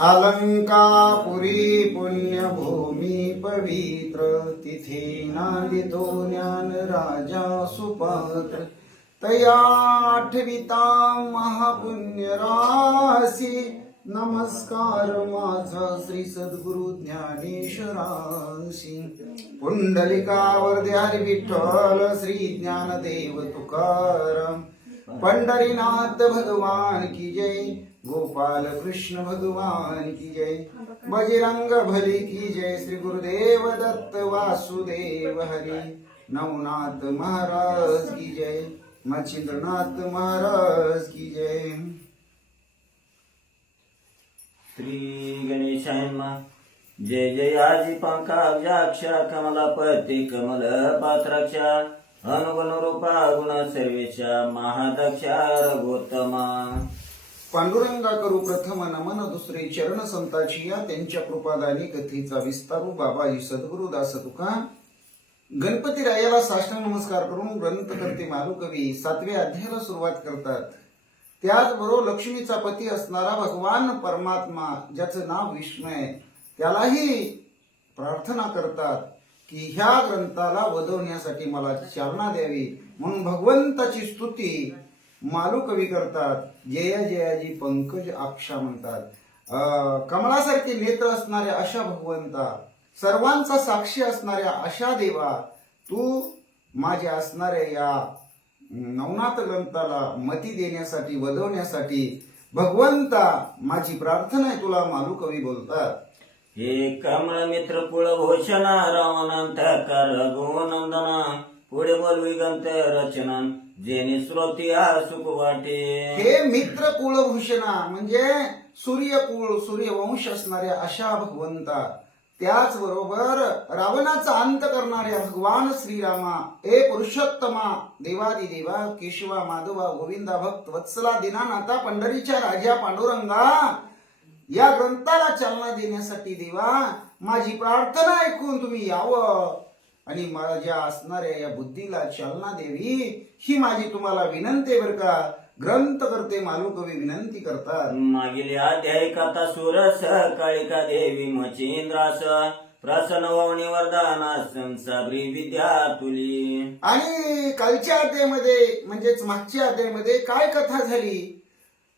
अलंकापुरी पुण्यभूमी पवित्र, तिथे नांदितो ज्ञान राजा सुपात्र. तया आठविता महापुण्य राशी, नमस्कार माझा श्री सद्गुरु ज्ञानेश्वराशी. पुंडलिकावर हरी विठ्ठल श्री ज्ञानदेव तुकाराम. पंढरीनाथ भगवान की जय, गोपाल कृष्ण भगवान की जय. बजरंग बली की जय, श्री गुरुदेव दत्त वासुदेव हरी. नवनाथ महाराज की जय, मच्छिंद्रनाथ महाराज की जय. श्री गणेशाय नमः. जय जय आजी पंकाव्याक्ष कमलापती कमल पात्राक्षा, अनुगुण रूपा गुण सर्वेशा महादक्षा रघुत्तमा. पांडुरंगा करू प्रथम नमन, दुसरे चरण संताची या त्यांच्या कृपादानी कथेचा विस्तारू. बाबाजी सद्गुरु दास तुका. गणपती रायाला साष्टांग नमस्कार करून ग्रंथकर्ते मालुकवी 7व्या अध्यायाला सुरुवात करतात. त्याचबरोबर लक्ष्मीचा पती असणारा भगवान परमात्मा, ज्याचं नाव विष्णू आहे, त्यालाही प्रार्थना करतात की ह्या ग्रंथाला वधवण्यासाठी मला चालना द्यावी. म्हणून भगवंताची स्तुती मालुकवी करतात. जय जयाजी पंकज अक्षा म्हणतात. कमळासारखे नेत्र असणाऱ्या अशा भगवंता, सर्वांचा साक्षी असणाऱ्या अशा देवा, तू माझ्या असणाऱ्या या नवनाथ ग्रंथाला मती देण्यासाठी, वधवण्यासाठी भगवंता माझी प्रार्थना आहे तुला, मालुकवी बोलतात. हे कमळ मित्र कुळभूषणा, रावणांतकार रघुनंदना, पुढे बोलवी ग्रंथ रचना, जेने श्रोती सुख वाटे. हे मित्र कुळभूषणा म्हणजे सूर्यकुळ, सूर्यवंश असणाऱ्या अशा भगवंता, त्याचबरोबर रावणाचा अंत करणाऱ्या भगवान श्रीरामा, ए पुरुषोत्तमा, देवादिदेवा, केशवा, माधवा, गोविंदा, भक्त वत्सला, दिनानाथा, पंढरीच्या राजा पांडुरंगा, या ग्रंथाला चालना देण्यासाठी देवा माझी प्रार्थना ऐकून तुम्ही यावं आणि माझ्या असणाऱ्या या बुद्धीला चालना द्यावी, ही माझी तुम्हाला विनंती बर का. ग्रंथ करते मालुकवी विनंती करतात. मागील अध्याय कथा सुरस, काळिका देवी मच्छिंद्रास, प्रसन्न ववणी वरदानास, साबरी विद्या तुली. आणि कालच्या अध्यायामध्ये म्हणजेच मागच्या अध्यायामध्ये काय कथा झाली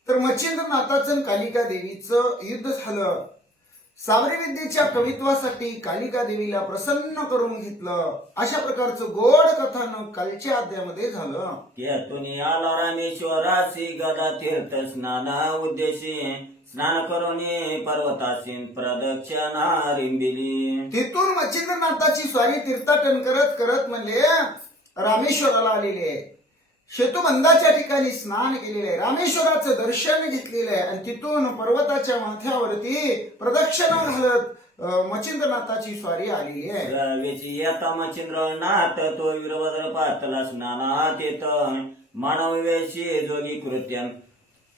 तर मच्छिंद्रनाथाचं आणि कालिका देवीचं युद्ध झालं. साबरी विद्येच्या कवित्वासाठी कालिका देवीला प्रसन्न करून घेतलं. अशा प्रकारचं गोड कथानं कालच्या अध्यायामध्ये झालं. त्यातून आला रामेश्वरासी, गदा तीर्थ स्नान उद्देशी, स्नान करून पर्वतासी प्रदक्षिणा रिंबिली. तिथून मच्छिंद्रनाथाची स्वारी तीर्थाटन करत करत म्हणले रामेश्वराला आलेले, शेतुबंधाच्या ठिकाणी स्नान केलेले आहे, रामेश्वराचं दर्शन घेतलेलं आहे आणि तिथून पर्वताच्या माथ्यावरती प्रदक्षिणा घालत मच्छिंद्रनाथाची स्वारी आलेली आहे. येता मच्छिंद्रनाथ तो वीरभद्र पातला स्नानात येत, मानव वेशी जोगी कृत्य,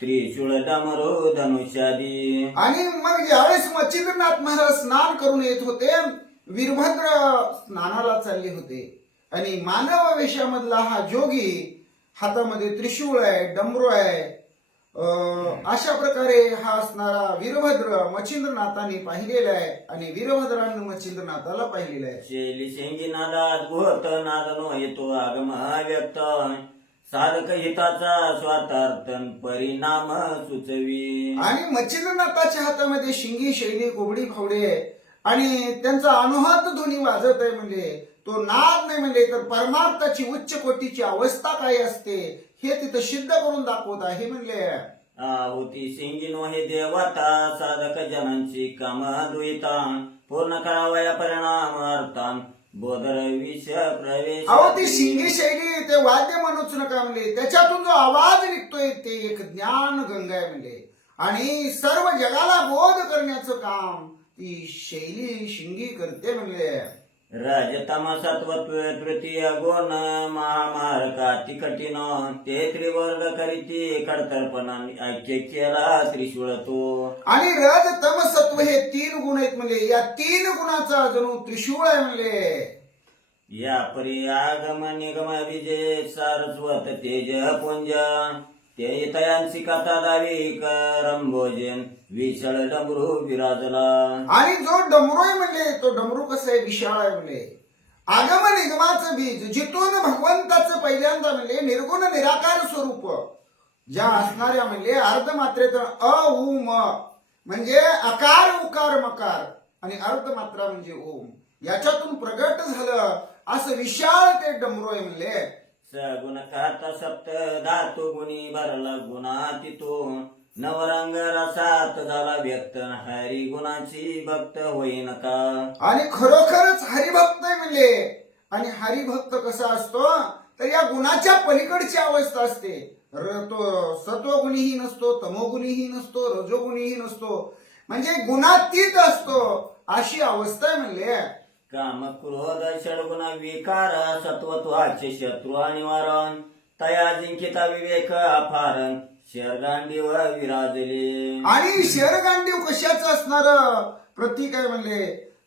त्रिशूळ डमरू धनुष्यादी. आणि मग ज्यावेळेस मच्छिंद्रनाथ महाराज स्नान करून येत होते, वीरभद्र स्नानाला चालले होते आणि मानव वेशामधला हा जोगी, हातामध्ये त्रिशूळ आहे, डमरू आहे, अशा प्रकारे हा असणारा वीरभद्र मच्छिंद्रनाथाने पाहिलेला आहे आणि वीरभद्राने मच्छिंद्रनाथाला पाहिलेला आहे. शेली शेंगी नादात घोत नादनो येतो आगम व्यक्त, साधक हिताचा स्वार्थार्थन परिणाम सुचवी. आणि मच्छिंद्रनाथाच्या हातामध्ये शिंगी, शैली, कोबडी, फावडे आणि त्यांचा अनुहात ध्वनी वाजत आहे. म्हणजे तो नाद नाही म्हणले तर परमार्थाची उच्च कोटीची अवस्था काय असते हे तिथं सिद्ध करून दाखवत आहे. म्हणले होती सिंगिनो हे देवता, साधक जनांची काम दुईता, पूर्ण करावया परिणामार्थान बोधर विष प्रवेश. अहो ती शिंगी शैली ते वाद्य म्हणूच नका म्हणले, त्याच्यातून जो आवाज निघतोय ते एक ज्ञान गंगा आहे म्हणले. आणि सर्व जगाला बोध करण्याचं काम ती शैली शिंगी करते म्हणले. राजतम सत्वत्व तृतीय गुण, महामारका तिकटीन, ते त्रिवर्ग करीती कडतर्पणा, ऐक्य केला त्रिशूळ तो. आणि रज तम सत्व हे 3 गुण आहेत म्हणले, या 3 गुणाचा जणू त्रिशूळ आहे म्हणले. या परी आगम निगम विजय सारस्वत तेज पुंज, ते तयांची कथा दावी करंभोजन विशाळ डमरू विराजला. आणि जो डमरू आहे म्हणले तो डमरू कसं आहे, विशाळ आहे म्हणले. आगम निगमाचं बीज जिथून भगवंताचं पहिल्यांदा म्हणले निर्गुण निराकार स्वरूप ज्या असणाऱ्या म्हणले अर्धमात्रेतून अ उ म म्हणजे अकार उकार मकार आणि अर्धमात्रा म्हणजे ओम याच्यातून प्रगट झालं असं विशाळ ते डमरू आहे म्हणले. सगुण कहता सप्त धातू गुणी भरला गुणातीतो नवरंग रसात झाला व्यक्त हरी गुणाची भक्त होईन का. आणि खरोखरच हरिभक्त आहे म्हणले. आणि हरिभक्त कसा असतो तर या गुणाच्या पलीकडची अवस्था असते. तो सत्वगुणीही नसतो, तमोगुणीही नसतो, रजोगुणीही नसतो, म्हणजे गुणातीत असतो अशी अवस्था आहे म्हणले. काम क्रोध षडगुण विकार सत्वत्वाचे शत्रू निवारण तया जिंकिता विवेक अपारण शरगांडीव विराजले. आणि शरगांडीव कशाचं असणार प्रतीक आहे म्हणले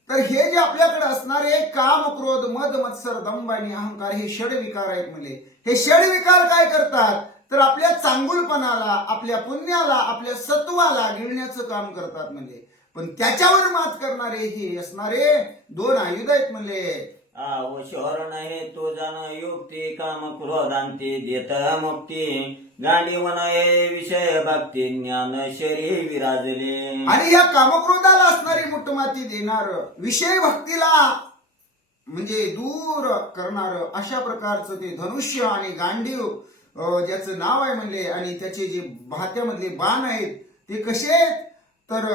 तर हे जे आपल्याकडे असणारे काम क्रोध मद मत्सर दंभ आणि अहंकार हे षड विकार आहेत म्हणले. हे षड विकार काय करतात तर आपल्या चांगुलपणाला, आपल्या पुण्याला, आपल्या सत्वाला गिळण्याचं काम करतात म्हणले. पण त्याच्यावर मात करणारे हे असणारे दोन आयुध आहेत म्हणले. आहो शोर नये तो जाण युक्ती काम क्रोधांती देत मुक्ती गांडीव नये विषय भक्ती ज्ञान शरीर विराजले. आणि या कामक्रोधाला असणारी मुठमाती देणार, विषय भक्तीला म्हणजे दूर करणार अशा प्रकारचं ते धनुष्य आणि गांडीव ज्याचं नाव आहे म्हणले. आणि त्याचे जे भात्यामधले बाण आहेत ते कसे आहेत तर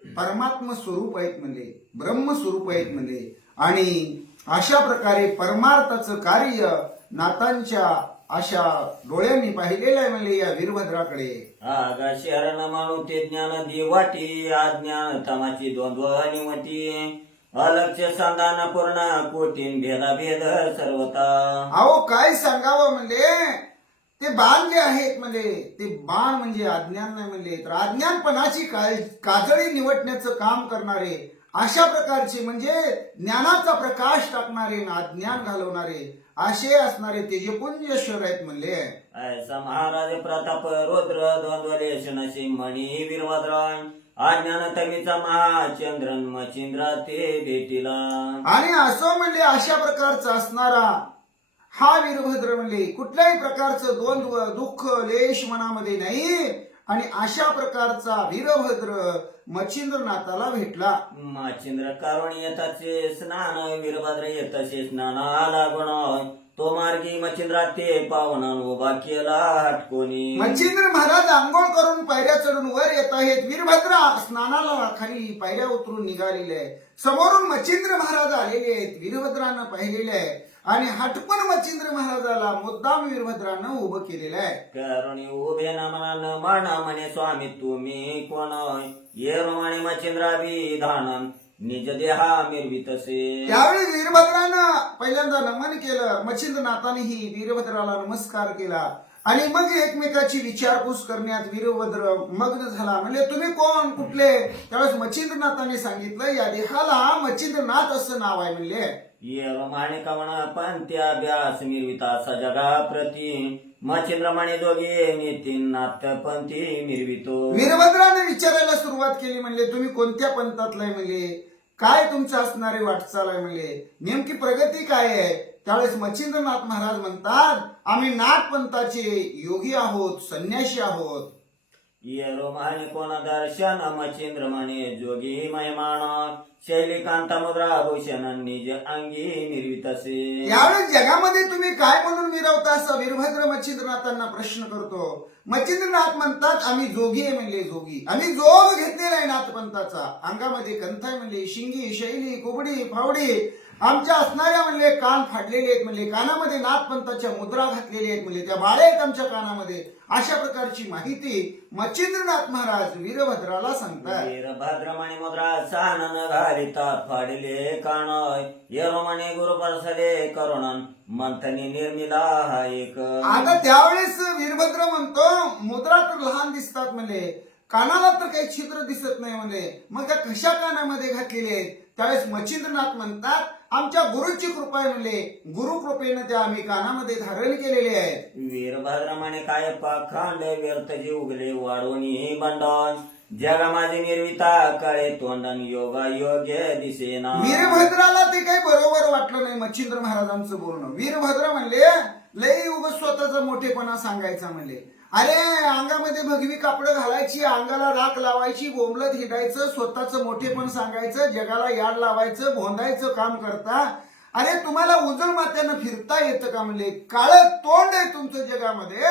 परमात्म स्वरूप आहेत म्हणले, ब्रह्म स्वरूप आहेत म्हणले. आणि अशा प्रकारे परमार्थाचं कार्य नाथांच्या अशा डोळ्यांनी पाहिलेलं आहे म्हणले या वीरभद्राकडे. आगा शरण म्हणू ते ज्ञान दिवाटी अज्ञान तमाची द्वंद्व निमती अलक्ष संधान पूर्ण कोटीन भेदा भेद सर्वता. अहो काय सांगावं म्हणजे ते बाण जे आहेत म्हणजे ते बाण म्हणजे अज्ञान नाही म्हणले तर अज्ञानपणाची काजळी निवटण्याचं काम करणारे अशा प्रकारचे म्हणजे ज्ञानाचा प्रकाश टाकणारे ना अज्ञान घालवणारे असे असणारे तेजपुंजेश्वर आहेत म्हणले. ऐसा महाराज प्रताप रुद्र द्वंद्वलेशनशी मणी वीरभद्रान अज्ञान तमीचा महाचंद्रन मचिंद्रा ते भेटीला. आणि असं म्हणले अशा प्रकारचा असणारा हा वीरभद्र म्हणले कुठल्याही प्रकारचं द्वंद्व दुःख लेश मनामध्ये नाही. आणि अशा प्रकारचा वीरभद्र मच्छिंद्रनाथाला भेटला. मचिंद्र कारुण येताचे स्नान वीरभद्र येताचे स्नानाला गुण तो मार्गी मच्छिंद्रा ते पावन उभा केला हटकोनी. मच्छिंद्र महाराज आंघोळ करून पायऱ्या चढून वर येत आहेत. वीरभद्र स्नानाला खाली पायऱ्या उतरून निघालेले आहे. समोरून मच्छिंद्र महाराज आलेले आहेत, वीरभद्रानं पाहिलेले आहे. आणि हटकून मच्छिंद्र महाराजाला मुद्दाम वीरभद्रानं उभं केलेलं आहे. करुणी उभे नमन म्हणा म्हणे स्वामी तुम्ही कोण ये रोमाने मच्छिंद्रा विधान निज देहा मिरवितसे. त्यावेळी वीरभद्रानं पहिल्यांदा नमन केलं. मच्छिंद्रनाथानेही वीरभद्राला नमस्कार केला. आणि मग एकमेकाची विचारपूस करण्यात वीरभद्र मग्न झाला. म्हणजे तुम्ही कोण कुठले. त्यावेळेस मच्छिंद्रनाथाने सांगितलं या देहाला मच्छिंद्रनाथ असं नाव आहे म्हणले. ये रोमाने कवण पण त्या व्यास मिरविता सजगा प्रती मच्छिंद्रमाने दोघे नितीन नाथ पंथी मिरवितो. वीरभद्राने विचारायला सुरुवात केली. म्हणले तुम्ही कोणत्या पंथातला आहे म्हणले, काय तुमचं असणारे वाटचाल आहे म्हणले, नेमकी प्रगती काय आहे. त्यावेळेस मच्छिंद्रनाथ महाराज म्हणतात आम्ही नाथ पंथाचे योगी आहोत, संन्यासी आहोत. ये रोमाने कोण दर्शन मच्छिंद्र म्हणे जोगी महिमान शैली कांता मुद्रा भूषण निज अंगी निर्वितसे. यावेळेस जगामध्ये तुम्ही काय म्हणून मिरवता असं वीरभद्र मच्छिंद्रनाथांना प्रश्न करतो. मच्छिंद्रनाथ म्हणतात आम्ही जोगी आहे म्हणले, जोगी आम्ही जोग घेतलेला आहे नाथपंथाचा. अंगामध्ये कंठ आहे म्हणले, शिंगी शैली कुबडी फावडी आमच्या असणाऱ्या म्हणले कान फाडलेले आहेत म्हणले, कानामध्ये नाथपंथाच्या मुद्रा घातलेल्या आहेत म्हणले, त्या बाळे आहेत आमच्या कानामध्ये. अशा प्रकारची माहिती मच्छिंद्रनाथ महाराज वीरभद्राला सांगतात. वीरभद्र म्हणे मुद्रा सानन घालिता फाडले कान ये रोमाने गुरु परसले करुणन मंथनी निर्मिला हा एक. आता त्यावेळेस वीरभद्र म्हणतो मुद्रा तर लहान दिसतात म्हणले कानाला तर काही छिद्र दिसत नाही म्हणजे मग त्या कशा कानामध्ये घातलेले आहेत. त्यावेळेस मच्छिंद्रनाथ म्हणतात आमच्या गुरुची कृपा आहे म्हणले, गुरु कृपेनं त्या आम्ही कानामध्ये धारण केलेले आहेत. वीरभद्र म्हणे काय पाखंड व्यर्थ जी उगले वाढवणी बंडन जगा माझे निर्विता काळे तोंडन योगा योग्य दिसेना. वीरभद्राला ते काही बरोबर वाटलं नाही मच्छिंद्र महाराजांचं बोलणं. वीरभद्र म्हणले लई उगाच स्वतःचा मोठेपणा सांगायचा म्हणले. अरे अंगामध्ये भगवी कापडं घालायची, अंगाला राख लावायची, बोंबलत हिंडायचं, स्वतःचं मोठेपण सांगायचं, जगाला याड लावायचं, भोंदायचं काम करता. अरे तुम्हाला उजळ मात्यानं फिरता येतं का म्हणले, काळं तोंड आहे तुमचं जगामध्ये.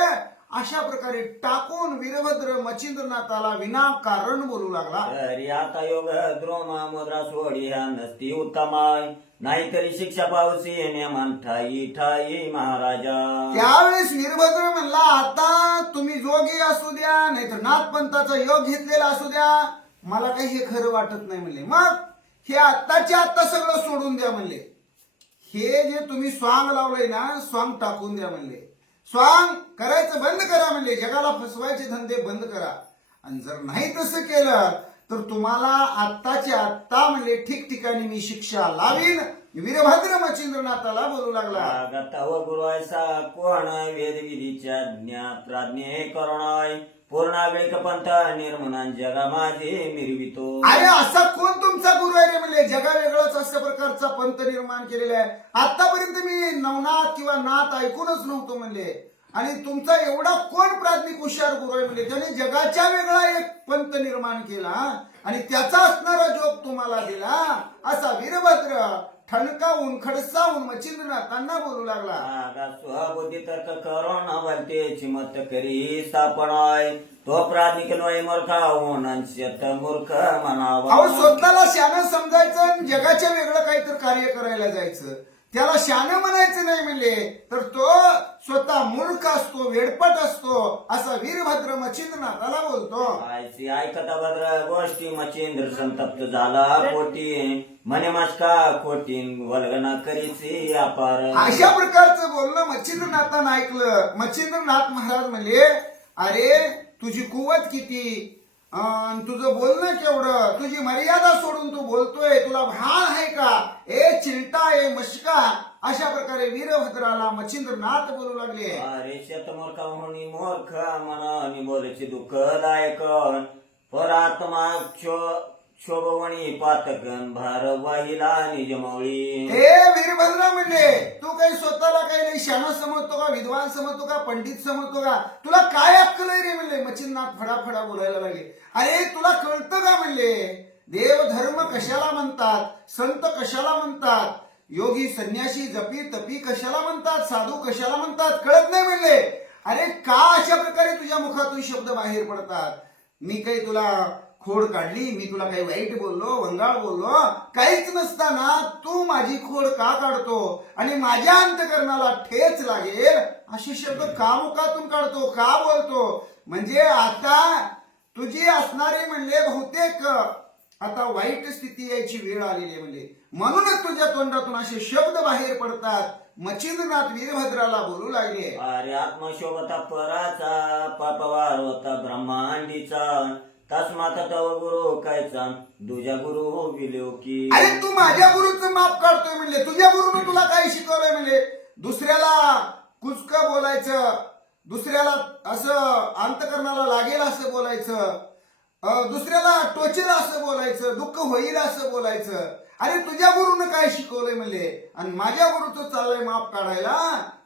अशा प्रकारे टाकून वीरभद्र मच्छिंद्रनाथाला विनाकारण बोलू लागला. तरी आता योग द्रोम मुद्रा सोडी ह्या नसती उत्तमाय नाहीतरी शिक्षा पावसी नेमान ठाई ठाई महाराजा. त्यावेळेस वीरभद्र म्हणला आता तुम्ही जोगी असू द्या नाहीतर नाथपंथाचा योग घेतलेला असू द्या, मला काही हे खरं वाटत नाही म्हणले. मग हे आत्ताच्या आत्ता सगळं सोडून द्या म्हणले. हे जे तुम्ही स्वांग लावलंय ना, स्वांग टाकून द्या म्हणले. स्वांग करायचं बंद करा म्हणले, जगाला फसवायचे धंदे बंद करा. आणि जर नाही तसं केलं तर तुम्हाला आत्ताच्या आत्ता म्हणले ठिकठिकाणी मी शिक्षा लावीन. वीरभद्र मच्छिंद्रनाथाला बोलू लागला. गतव गुरु ऐसा कोण वेदविधीच्या ज्ञात प्राज्ञे करुणाय पूर्णावेक पंथ निर्मनान जगा माझे मिरवितो. अरे असा कोण तुमचा गुरु आहे रे म्हणले, जगा वेगळाच अशा प्रकारचा पंथ निर्माण केलेला आहे. आतापर्यंत मी नवनाथ किंवा नाथ ऐकूनच नव्हतो म्हणले. आणि तुमचा एवढा कोण प्राज्ञिक हुशार गुरु आहे म्हणजे, त्याने जगाच्या वेगळा एक पंथ निर्माण केला आणि त्याचा असणारा जोग तुम्हाला दिला. असा वीरभद्र ठणकावून खडसावून मच्छिंद्रनाथांना बोलू लागला. स्वबुद्धी तर्क करून बोलते चिमत करी स्थापनाय तो प्राज्ञिक नोय मूर्खा होऊन मूर्ख म्हणावा. अहो स्वतःला शहाणं समजायचं आणि जगाच्या वेगळं काहीतरी कार्य करायला जायचं, त्याला शहाणं म्हणायचं नाही म्हणले तर तो स्वतः मूर्ख असतो, वेडपट असतो. असा वीरभद्र मच्छिंद्रनाथाला बोलतो. ऐकता भद्र गोष्टी मच्छिंद्र संतप्त झाला पोटी म्हणे मस्का खोटी वल्गना करीची अपार. अशा प्रकारचं बोलणं मच्छिंद्रनाथानं ऐकलं. मच्छिंद्रनाथ महाराज म्हणले अरे तुझी कुवत किती, तुझं बोलणं केवढं, तुझी मर्यादा सोडून तू बोलतोय, तुला भान आहे का, ए चिलटा ए मशका. अशा प्रकारे वीरभद्राला मच्छिंद्रनाथ बोलू लागले. अरे शेतमूर्ख म्हणून मूर्ख मनानी बोलायचे दुःखदायक परात्मा शोभवणी पातकन भार वाहिला निजमवळी. हे वीरभद्र म्हणले तू काही स्वतःला काही नाही शहाणा समजतो का, विद्वान समजतो का, पंडित समजतो का, तुला काय अक्कल आहे रे म्हणले. मच्छिंद्रनाथ फडाफडा बोलायला लागले. अरे तुला कळतं का म्हणले, देव धर्म कशाला म्हणतात, संत कशाला म्हणतात, योगी संन्यासी जपी तपी कशाला म्हणतात, साधू कशाला म्हणतात, कळत नाही म्हणले. अरे का अशा प्रकारे तुझ्या मुखातून शब्द बाहेर पडतात. मी काही तुला खोड काढली, मी तुला काही वाईट बोललो, वंगाळ बोललो, काहीच नसताना तू माझी खोड का काढतो आणि माझ्या अंतकरणाला ठेच लागेल असे शब्द का मुखातून काढतो, का बोलतो. म्हणजे आता तुझी असणारे म्हणले बहुतेक आता वाईट स्थिती यायची वेळ आलेली आहे म्हणले, म्हणूनच तुझ्या तोंडातून असे शब्द बाहेर पडतात. मच्छिंद्रनाथ वीरभद्राला बोलू लागले. अरे आत्मशोभता पराचा पापवार होता ब्रह्मांडीचा तस्मात तव गुरु कायचा तुझ्या गुरु विलो की. अरे तू माझ्या गुरुचं माप काढतोय म्हणले, तुझ्या गुरुनं तुला काय शिकवलंय म्हणले. दुसऱ्याला कुचकं बोलायचं, दुसऱ्याला असं अंतकरणाला लागेल असं बोलायचं, दुसऱ्याला टोचेल असं बोलायचं, दुःख होईल असं बोलायचं. अरे तुझ्या गुरुनं काय शिकवलंय म्हणले आणि माझ्या गुरुचं चाललंय माप काढायला.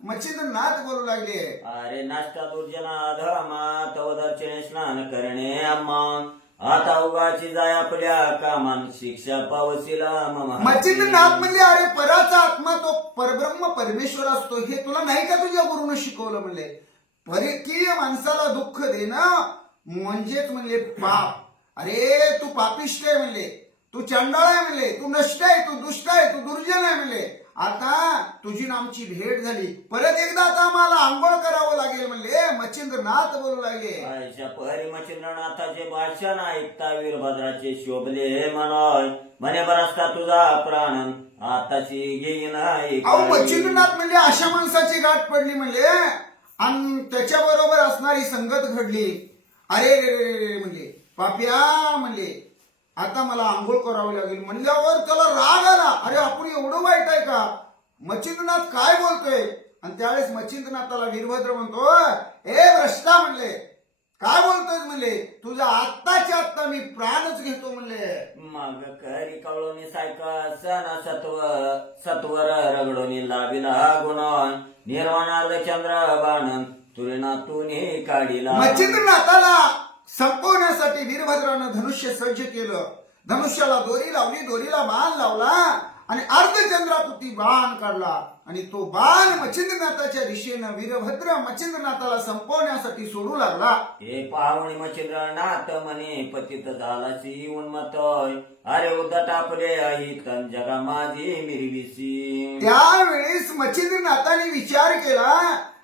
मच्छिंद्रनाथ बोलू लागले. अरे नाश्ता दुर्जना अधमा तव दर्शने स्नान करणे अम्मान आता उगाची जाय आपल्या कामान शिक्षा पावसीला मम. मच्छिंद्रनाथ म्हणले अरे पराचा आत्मा तो परब्रह्म परमेश्वर असतो, हे तुला नाही का तुझ्या गुरुनं शिकवलं म्हणले. परकीय माणसाला दुःख देणं म्हणजेच म्हणले पाप. अरे तू पापिष्ट आहे म्हणले, तू चंडाळ आहे म्हणले, तू नष्ट आहे, तू दुष्ट आहे, तू दुर्जन आहे म्हणले. आता तुझी आमची भेट झाली, परत एकदा आता आम्हाला आंघोळ करावं लागेल म्हणले. मच्छिंद्रनाथ बोलू लागले. आयशा पहरी मच्छिंद्रनाथाचे भाषण ऐकता वीरभद्राचे शोभले मनोय म्हणे बरसता तुझा प्राण आताची घेईन. अहो मच्छिंद्रनाथ म्हणले अशा माणसाची गाठ पडली म्हणले आणि त्याच्याबरोबर असणारी संगत घडली. अरे रे रे रे म्हणले पाप्या म्हणले आता मला आंघोळ करावी लागेल म्हणल्यावर त्याला राग आला. अरे आपण एवढं वाईट आहे का? मच्छिंद्रनाथ काय बोलतोय? आणि त्यावेळेस मच्छिंद्रनाथाला वीरभद्र म्हणतो, ए भ्रष्टा म्हणले, काय बोलतोय म्हणले, तुझा आत्ताच्या आत्ता मी प्राणच घेतो म्हणले. मग करी कवळोनी सायका सण सत्वर रगडोनी लाभिला गुण निर्वाणार्ध चंद्र बाण तुलनातून काढिला. मच्छिंद्रनाथाला संपवण्यासाठी वीरभद्रानं धनुष्य सज्ज केलं. धनुष्याला दोरी लावली, दोरीला बाण लावला आणि अर्धचंद्राकृती बाण काढला आणि तो बाण मच्छिंद्रनाथाच्या दिशेनं वीरभद्र मच्छिंद्रनाथाला संपवण्यासाठी सोडू लागला. हे पाहुणे मच्छिंद्रनाथ म्हणे पतित झालासी उन्मत अरे उद्दट आपले आई तन जगा माझी मिरविसी. त्यावेळेस मच्छिंद्रनाथाने विचार केला,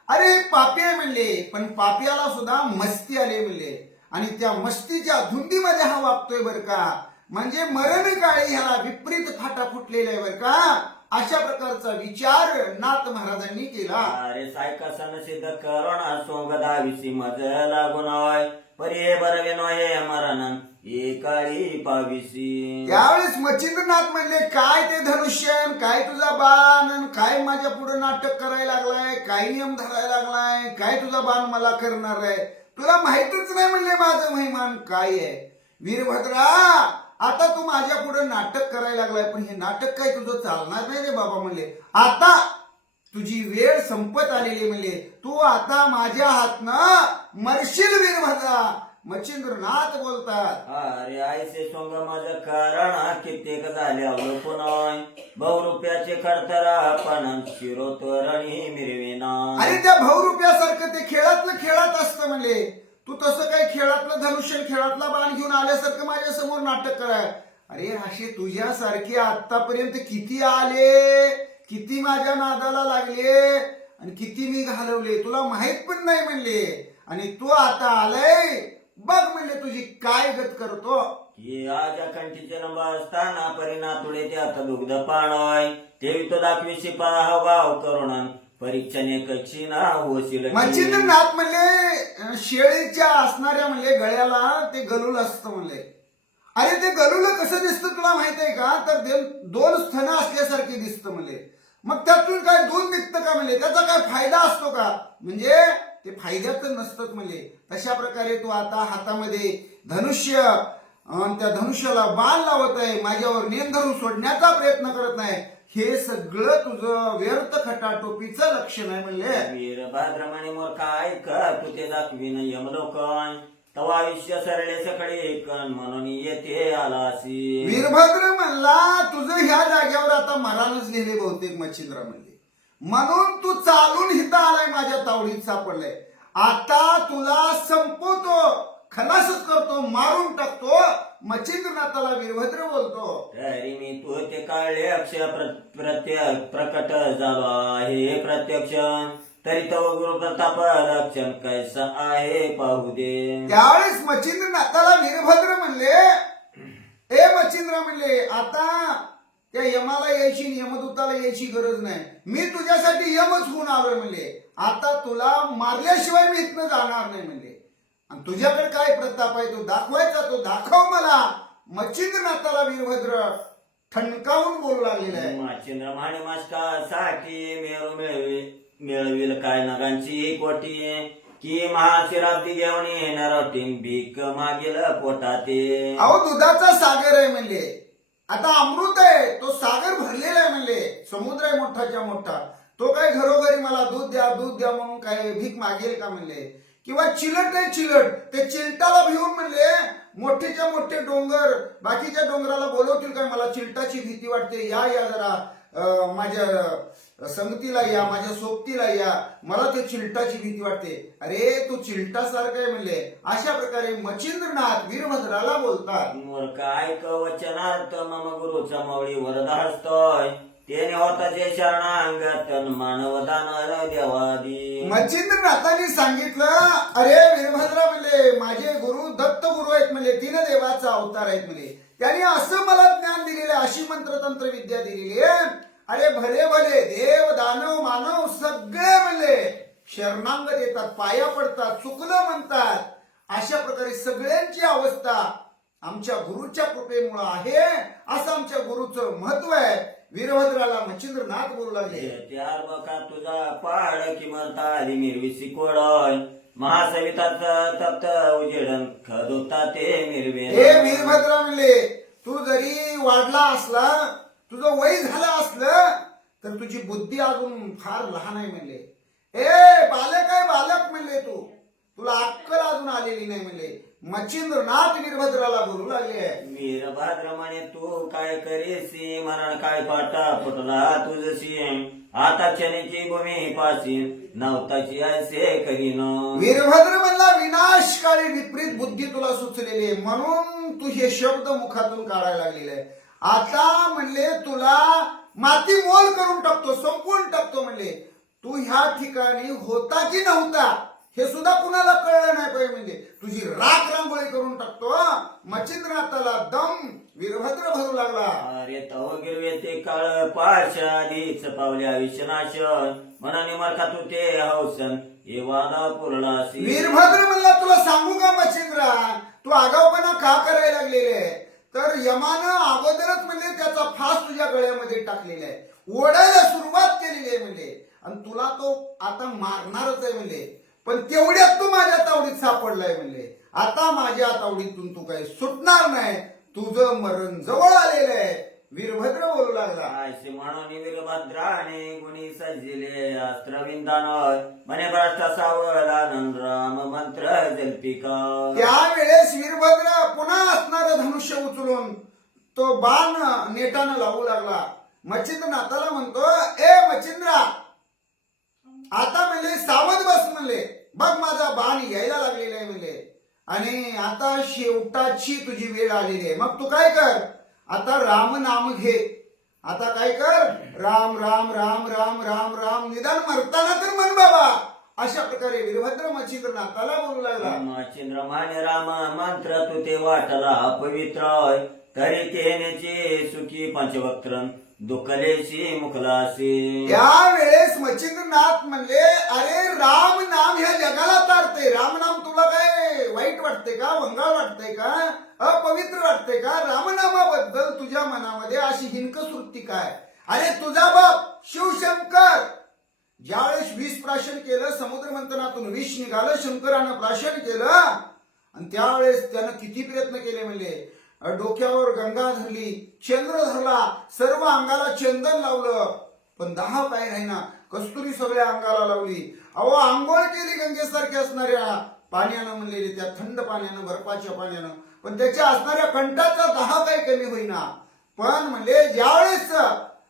अरे पापी म्हणले, पण पाप्याला सुद्धा मस्ती आले म्हणले आणि त्या मस्तीच्या धुंदीमध्ये हा वागतोय बर का. म्हणजे मरण काळी ह्याला विपरीत फाटा फुटलेला आहे बर का. अशा प्रकारचा विचार नाथ महाराजांनी केला. अरे सायका सण सिद्ध करोना सोंग दाविसी मज लागून परी बरवे नोहे मरण एकाळी पाविसी. त्यावेळेस मच्छिंद्रनाथ म्हणले, काय ते धनुष्यन, काय तुझा बाण, काय माझ्या पुढे नाटक करायला लागलाय, काय नियम धरायला लागलाय, काय तुझा बाण मला करणार आहे, तुला माहितच नाही म्हणले माझं महिमान काय आहे. वीरभद्रा आता तू माझ्या पुढे नाटक करायला लागलाय, पण हे नाटक काय तुझं चालणार नाही रे बाबा म्हणले. आता तुझी वेळ संपत आलेली म्हणले, तू आता माझ्या हातनं मरशील वीरभद्रा. मच्छिंद्रनाथ बोलतात, अरे आईसे सोंग माझं कारण कित्येक झाले अवलोकन बहुरूप्याचे खडतरा पण शिरोतरणी मिरविना. अरे त्या भाऊरुपयासारखं ते खेळातलं खेळात असतं म्हणले. तू तसं काही खेळातलं धनुष्य खेळातला बाण घेऊन आल्यासारखं माझ्या समोर नाटक कराय. अरे असे तुझ्यासारखे आतापर्यंत किती आले, किती माझ्या नादाला लागले आणि किती मी घालवले तुला माहित पण नाही म्हणले. आणि तू आता आलाय बघ म्हणले तुझी काय गत करतो. हे आजा कंठीचे नंबर असताना परिणातुळे त्यात दुग्ध पाणोय तेवी तो दाखविशी पाहा भाव करुणा परीक्षणे कशी ना होशील. मच्छिंद्रनाथ म्हणले शेळीच्या असणाऱ्या म्हणले गळ्याला ते गलूल असतं म्हणले. अरे ते गलूल कसं दिसतं तुला माहित आहे का? तर दोन स्तन असल्यासारखे दिसतं म्हणले. मग त्यातून काय दूध निघतं का म्हणले, त्याचा काय फायदा असतो का? म्हणजे ते फायद्याचं नसतं म्हणले. तशा प्रकारे तू आता हातामध्ये धनुष्य त्या धनुष्याला बाण लावत आहे, माझ्यावर नेम धरून सोडण्याचा प्रयत्न करत नाही. हे सगळं तुझं व्यर्थ खटाटोपीचं लक्षण आहे म्हणले. वीरभद्रमणे मोर काय कर तू ते दाखवीन यमलोकन तवा आयुष्य सरळे सकळे कण म्हणून येते आलासी. वीरभद्र म्हणला तुझं ह्या जागेवर आता मरानच लिहिले बहुतेक मच्छिंद्रा म्हणले, म्हणून तू चालून हिता आलाय माझ्या तावडीत सापडलाय. आता तुला संपवतो, खलासच करतो, मारून टाकतो. मच्छिंद्रनाथाला वीरभद्र बोलतो, तरी मी तू ते काढले अक्षय प्रकट झालो आहे प्रत्यक्ष तरी तो गुरु प्रताप रक्षण कैसा आहे पाहू दे. त्यावेळेस मच्छिंद्रनाथाला वीरभद्र म्हणले, ए मच्छिंद्र म्हणले आता त्या यमाला यायची यमदूताला यायची गरज नाही, मी तुझ्यासाठी यमच होऊन आलोय म्हणले. आता तुला मारल्याशिवाय मी इथनं जाणार नाही म्हणले. आणि तुझ्याकडे काय प्रताप आहे तो दाखवायचा, तो दाखव मला. मच्छिंद्रनाथाला वीरभद्र ठणकावून बोलू लागलेला आहे. मच्छिंद्र म्हणे साठी मेरू मिळविल काय नगांची कोटी की महाशिराब्दी घेऊन येणार भीक मागेल पोटाते. अहो दुधाचा सागर आहे म्हणले, आता अमृत आहे, तो सागर भरलेला आहे म्हणले, समुद्र आहे मोठाच्या मोठा, तो काय घरोघरी मला दूध द्या दूध द्या म्हणून काय भीक मागेल का म्हणले. किंवा चिलट आहे चिलट, ते चिलटाला भिवून म्हणले मोठेच्या मोठे डोंगर बाकीच्या डोंगराला बोलवतील काय, मला चिलटाची भीती वाटते, या जरा माझ्या संगतीला या, माझ्या सोबतीला या, मला ते चिलटाची भीती वाटते. अरे तू चिलटासारखं आहे म्हणले. अशा प्रकारे मच्छिंद्रनाथ वीरभद्राला बोलतात. काय वचनार्थ मम गुरुचा मावळी वरदास्तोय तेने होता जे शरणांगत मानवदान देवादी. मच्छिंद्रनाथांनी सांगितलं, अरे वीरभद्रा म्हणले माझे गुरु दत्त गुरु आहेत म्हणले, तीन देवाचा अवतार आहेत म्हणले, त्यांनी असं मला ज्ञान दिलेलं, अशी मंत्रतंत्र विद्या दिलेली आहे. अरे भले भले देव दानव मानव सगळे म्हणले शरणांगत येतात, पाया पडतात, चुकलं म्हणतात अशा प्रकारे सगळ्यांची अवस्था आमच्या गुरुच्या कृपेमुळे आहे असं आमच्या गुरुचं महत्व आहे. वीरभद्राला मच्छिंद्रनाथ बोलू लागले. त्यार बका तुझा पाड किमरता आली मिरविसी कोडय महासवितात तप्त उजेडन खदोता ते मिरवे. हे वीरभद्रा म्हणले, तू जरी वाढला असला, तुझं वय झालं असलं तर तुझी बुद्धी अजून फार लहान आहे म्हणले. बालक आहे बालक म्हणले, तुला अक्कल अजून आलेली नाही म्हणले. मच्छिंद्रनाथ वीरभद्राला बोलू लागले. वीरभद्र म्हणे तू काय करेसी मरण काय पाटा फुटला तुझशी आता चनेची भूमी पाशी नवताची असे करीन. वीरभद्र म्हणला, विनाशकाळी विपरीत बुद्धी तुला सुचलेली आहे म्हणून तू हे शब्द मुखातून काढायला लागलेले आहे. आता म्हणले तुला माती मोल करून टाकतो, संपवून टाकतो म्हणले. तू ह्या ठिकाणी होता की नव्हता हे सुद्धा कुणाला कळलं नाही पाहिजे म्हणजे तुझी राख रांगोळी करून टाकतो. मच्छिंद्रनाथाला दम वीरभद्र भरू लागला. अरे तव गिरवे ते काळ पाशाधीच पावल्या विषनाश मनाने मार्का तू ते हौसन हे वादा पुरलासी. वीरभद्र म्हणला, तुला सांगू का मच्छिंद्रा, तू आगाऊपणा का करायला लागलेले तर यमानं अगोदरच म्हणजे त्याचा फास तुझ्या गळ्यामध्ये टाकलेला आहे, ओढायला सुरुवात केलेली आहे म्हणजे, आणि तुला तो आता मारणारच आहे म्हणजे. पण तेवढ्यात तू माझ्या तावडीत सापडलाय म्हणले. आता माझ्या तावडीतून तू काही सुटणार नाही, तुझं मरण जवळ आलेलं आहे. वीरभद्र बोलू लागला. असे म्हणून वीरभद्राने गुणी सजिले अस्त्रविंदान म्हणे भ्रष्ट सावधान राम मंत्र जल्पिका. त्यावेळेस वीरभद्र पुन्हा असणारं धनुष्य उचलून तो बाण नेटानं लावू लागला. मच्छिंद्रनाथाला म्हणतो, ए मच्छिंद्रा, आता म्हणले सावध बस म्हणले, बघ माझा बाण यायला लागलेला आहे म्हणले, आणि आता शेवटाची तुझी वेळ आलेली आहे. मग तू काय कर, आता राम नाम घे. आता काय कर, राम राम राम राम राम राम, निदान मरताना तर म्हण बाबा. अशा प्रकारे वीरभद्र मच्छिंद्रनाथाला बोलू लागला. मच्छिंद्र म्हणे राम मंत्र तू ते वाटला पवित्र तरी तेनेचे सुखी पंचवक्त्रन दुखलेशी मुखलासी. त्यावेळेस मच्छिंद्रनाथ म्हणले, अरे राम नाम ह्या जगाला तारते. राम नाम तुला काय वाईट वाटते का, वंगाळ वाटते का, अपवित्र वाटते का? रामनामाबद्दल तुझ्या मनामध्ये अशी हिनकस वृत्ती काय? अरे तुझा बाप शिवशंकर ज्यावेळेस विष प्राशन केलं, समुद्र मंथनातून विष निघालं, शंकरानं प्राशन केलं, आणि त्यावेळेस त्यानं किती प्रयत्न केले म्हणले. डोक्यावर गंगा धरली, चंद्र धरला, सर्व अंगाला चंदन लावलं, पण 10 काय राहिना, कस्तुरी सगळ्या अंगाला लावली. अहो आंघोळ केली गंगेसारख्या असणाऱ्या पाण्यानं म्हणलेली, त्या थंड पाण्यानं, बर्फाच्या पाण्यानं, पण त्याच्या असणाऱ्या कंठाचा 10 काय कमी होईना. पण म्हणले ज्यावेळेस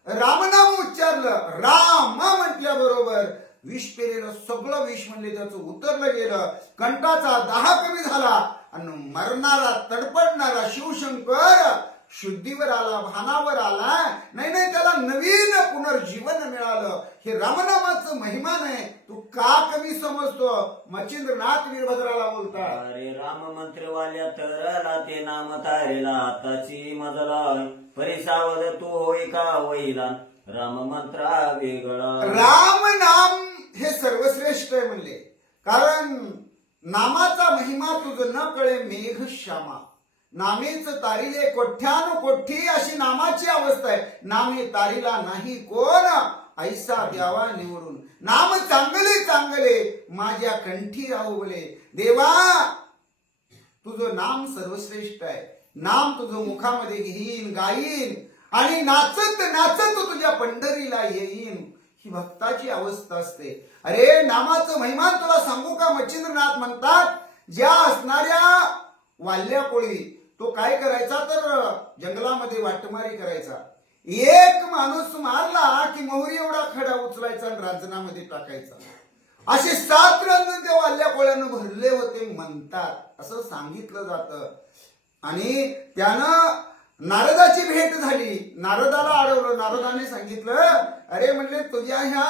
रामनाम उच्चारलं, राम म्हटल्याबरोबर विष पेरेलं सगळं विष म्हणले त्याचं उतरलं गेलं, कंठाचा 10 कमी झाला, आणि मरणारा तडपडणारा शिवशंकर शुद्धीवर आला, भानावर आला. नाही त्याला नवीन पुनर्जीवन मिळालं. हे रामनामाचं महिमान आहे, तू का कमी समजतो? मच्छिंद्रनाथ वीरभद्राला बोलता. अरे राम मंत्रवाल्या तरला ते नाम तारेला आताची मजला परिसावध तू होय का होईला राम मंत्रा वेगळा. राम नाम हे सर्वश्रेष्ठ आहे म्हणले, कारण नामाचा महिमा तुझं न कळे मेघ श्यामा. नामेच तारिले कोठ्यानुकोठी अशी नामाची अवस्था आहे. नामे तारिला नाही कोण, ऐसा द्यावा निवडून. नाम चांगले चांगले माझ्या कंठी राहू बोले. देवा तुझं नाम सर्वश्रेष्ठ आहे. नाम तुझं मुखामध्ये घेईन, गाईन, आणि नाचत नाचत तुझ्या पंढरीला येईन. ही भक्ताची अवस्था असते. अरे नामाचं महिमान तुला सांगू का? मच्छिंद्रनाथ म्हणतात, ज्या असणाऱ्या वाल्ल्या कोळी तो काय करायचा तर जंगलामध्ये वाटमारी करायचा. एक माणूस मारला की मोहरी एवढा खडा उचलायचा आणि रांजणामध्ये टाकायचा. असे 7 रंग त्या वाल्ल्या कोळ्यानं भरले होते म्हणतात, असं सांगितलं जातं. आणि त्यानं नारदाची भेट झाली, नारदाला अडवलं. नारदाने सांगितलं, अरे म्हणले तुझ्या ह्या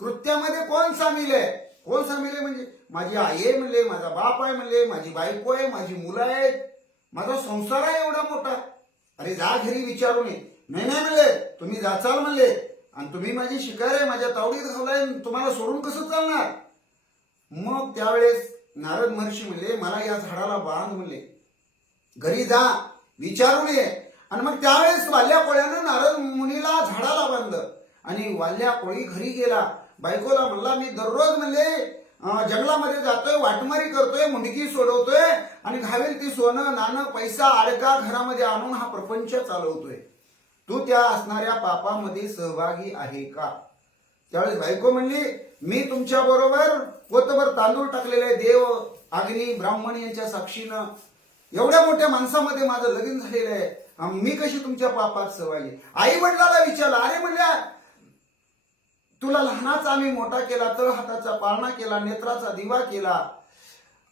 कृत्यामध्ये कोण सामील आहे? कोण सामील आहे म्हणजे माझी आई आहे म्हणले, माझा बाप आहे म्हणले, माझी बायको आहे, माझी मुलं आहेत, माझा संसार आहे एवढा मोठा. अरे जा घरी विचारून ये. नाही म्हणले, तुम्ही जाचाल म्हणले, आणि तुम्ही माझी शिकार आहे, माझ्या तावडीत घावलाय, तुम्हाला सोडून कसं चालणार? मग त्यावेळेस नारद महर्षी म्हणले मला या झाडाला बांध म्हणले, घरी जा विचारून ये. आणि मग त्यावेळेस वाल्या कोळ्यानं नारद मुनीला झाडाला बांधलं आणि वाल्या कोळी घरी गेला. बायकोला म्हणला मी दररोज म्हणले जंगलामध्ये जातोय, वाटमारी करतोय, मुंडकी सोडवतोय आणि घावेल ती सोनं नाणं पैसा अडका घरामध्ये आणून हा प्रपंच चालवतोय. तू त्या असणाऱ्या पापामध्ये सहभागी आहे का? त्यावेळेस बायको म्हणली मी तुमच्या बरोबर पोतभर तांदूळ टाकलेले देव अग्नी ब्राह्मण यांच्या साक्षीनं एवढ्या मोठ्या माणसामध्ये माझं लगीन झालेलं आहे, मी कशी तुमच्या पापात सहभागी? आई वडिलाला विचारलं. अरे म्हणल्या तुला लहानाचा आम्ही मोठा केला, तळ हाताचा पाळणा केला, नेत्राचा दिवा केला,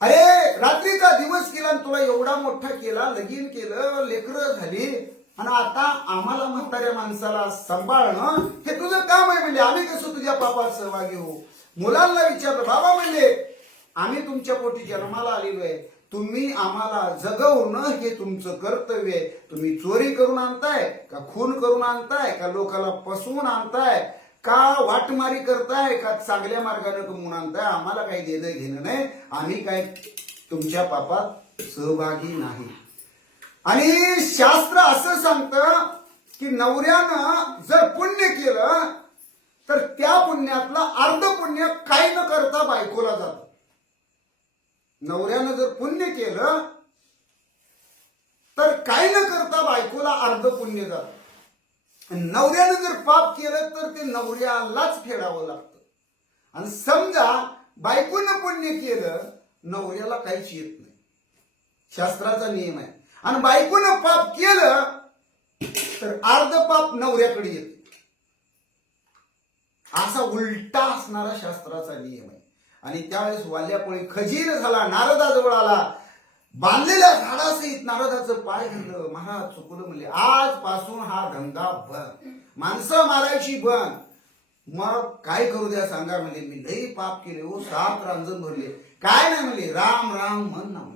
अरे रात्रीचा दिवस केला आणि तुला एवढा मोठा केला, लगीन केलं, लेकरं झाली आणि आता आम्हाला म्हाताऱ्या माणसाला सांभाळणं हे तुझं काम आहे म्हणजे आम्ही कसं तुझ्या पापात सहभागी होऊ? मुलांना विचारलं. बाबा म्हणले आम्ही तुमच्या पोटी जन्माला आलेलो आहे, तुम्ही आम्हाला जगवणं हे तुमचं कर्तव्य आहे. तुम्ही चोरी करून आणताय का, खून करून आणताय का, लोकाला फसवून आणताय का, वाटमारी करताय का, चांगल्या मार्गाने कमवून आणताय, आम्हाला काही देणं घेणं नाही, आम्ही काय तुमच्या पापात सहभागी नाही. आणि शास्त्र असं सांगतं की नवऱ्यानं जर पुण्य केलं तर त्या पुण्यातलं अर्ध पुण्य काही न करता बायकोला जातं. नवऱ्यानं जर पुण्य केलं तर काही न करता बायकोला अर्ध पुण्य जातं. नवऱ्यानं जर पाप केलं तर ते नवऱ्यालाच फेडावं लागतं. आणि समजा बायकोनं पुण्य केलं, नवऱ्याला काहीच येत नाही, शास्त्राचा नियम आहे. आणि बायकोनं पाप केलं तर अर्ध पाप नवऱ्याकडे येते. असा उलटा असणारा शास्त्राचा नियम आहे. आणि त्यावेळेस वाल्यापोळी खजीर झाला, नारदाजवळ आला, बांधलेल्या झाडासहित नारदाचं पाय धरलं. महाराज चुकलं म्हणले, आजपासून हा धंदा बंद, माणसं मारायची बंद. मग काय करू द्या सांगा म्हणले, मी लई पाप केले हो, 7 रांजण भरले, काय नाही म्हणले, राम राम म्हण ना म्हणले.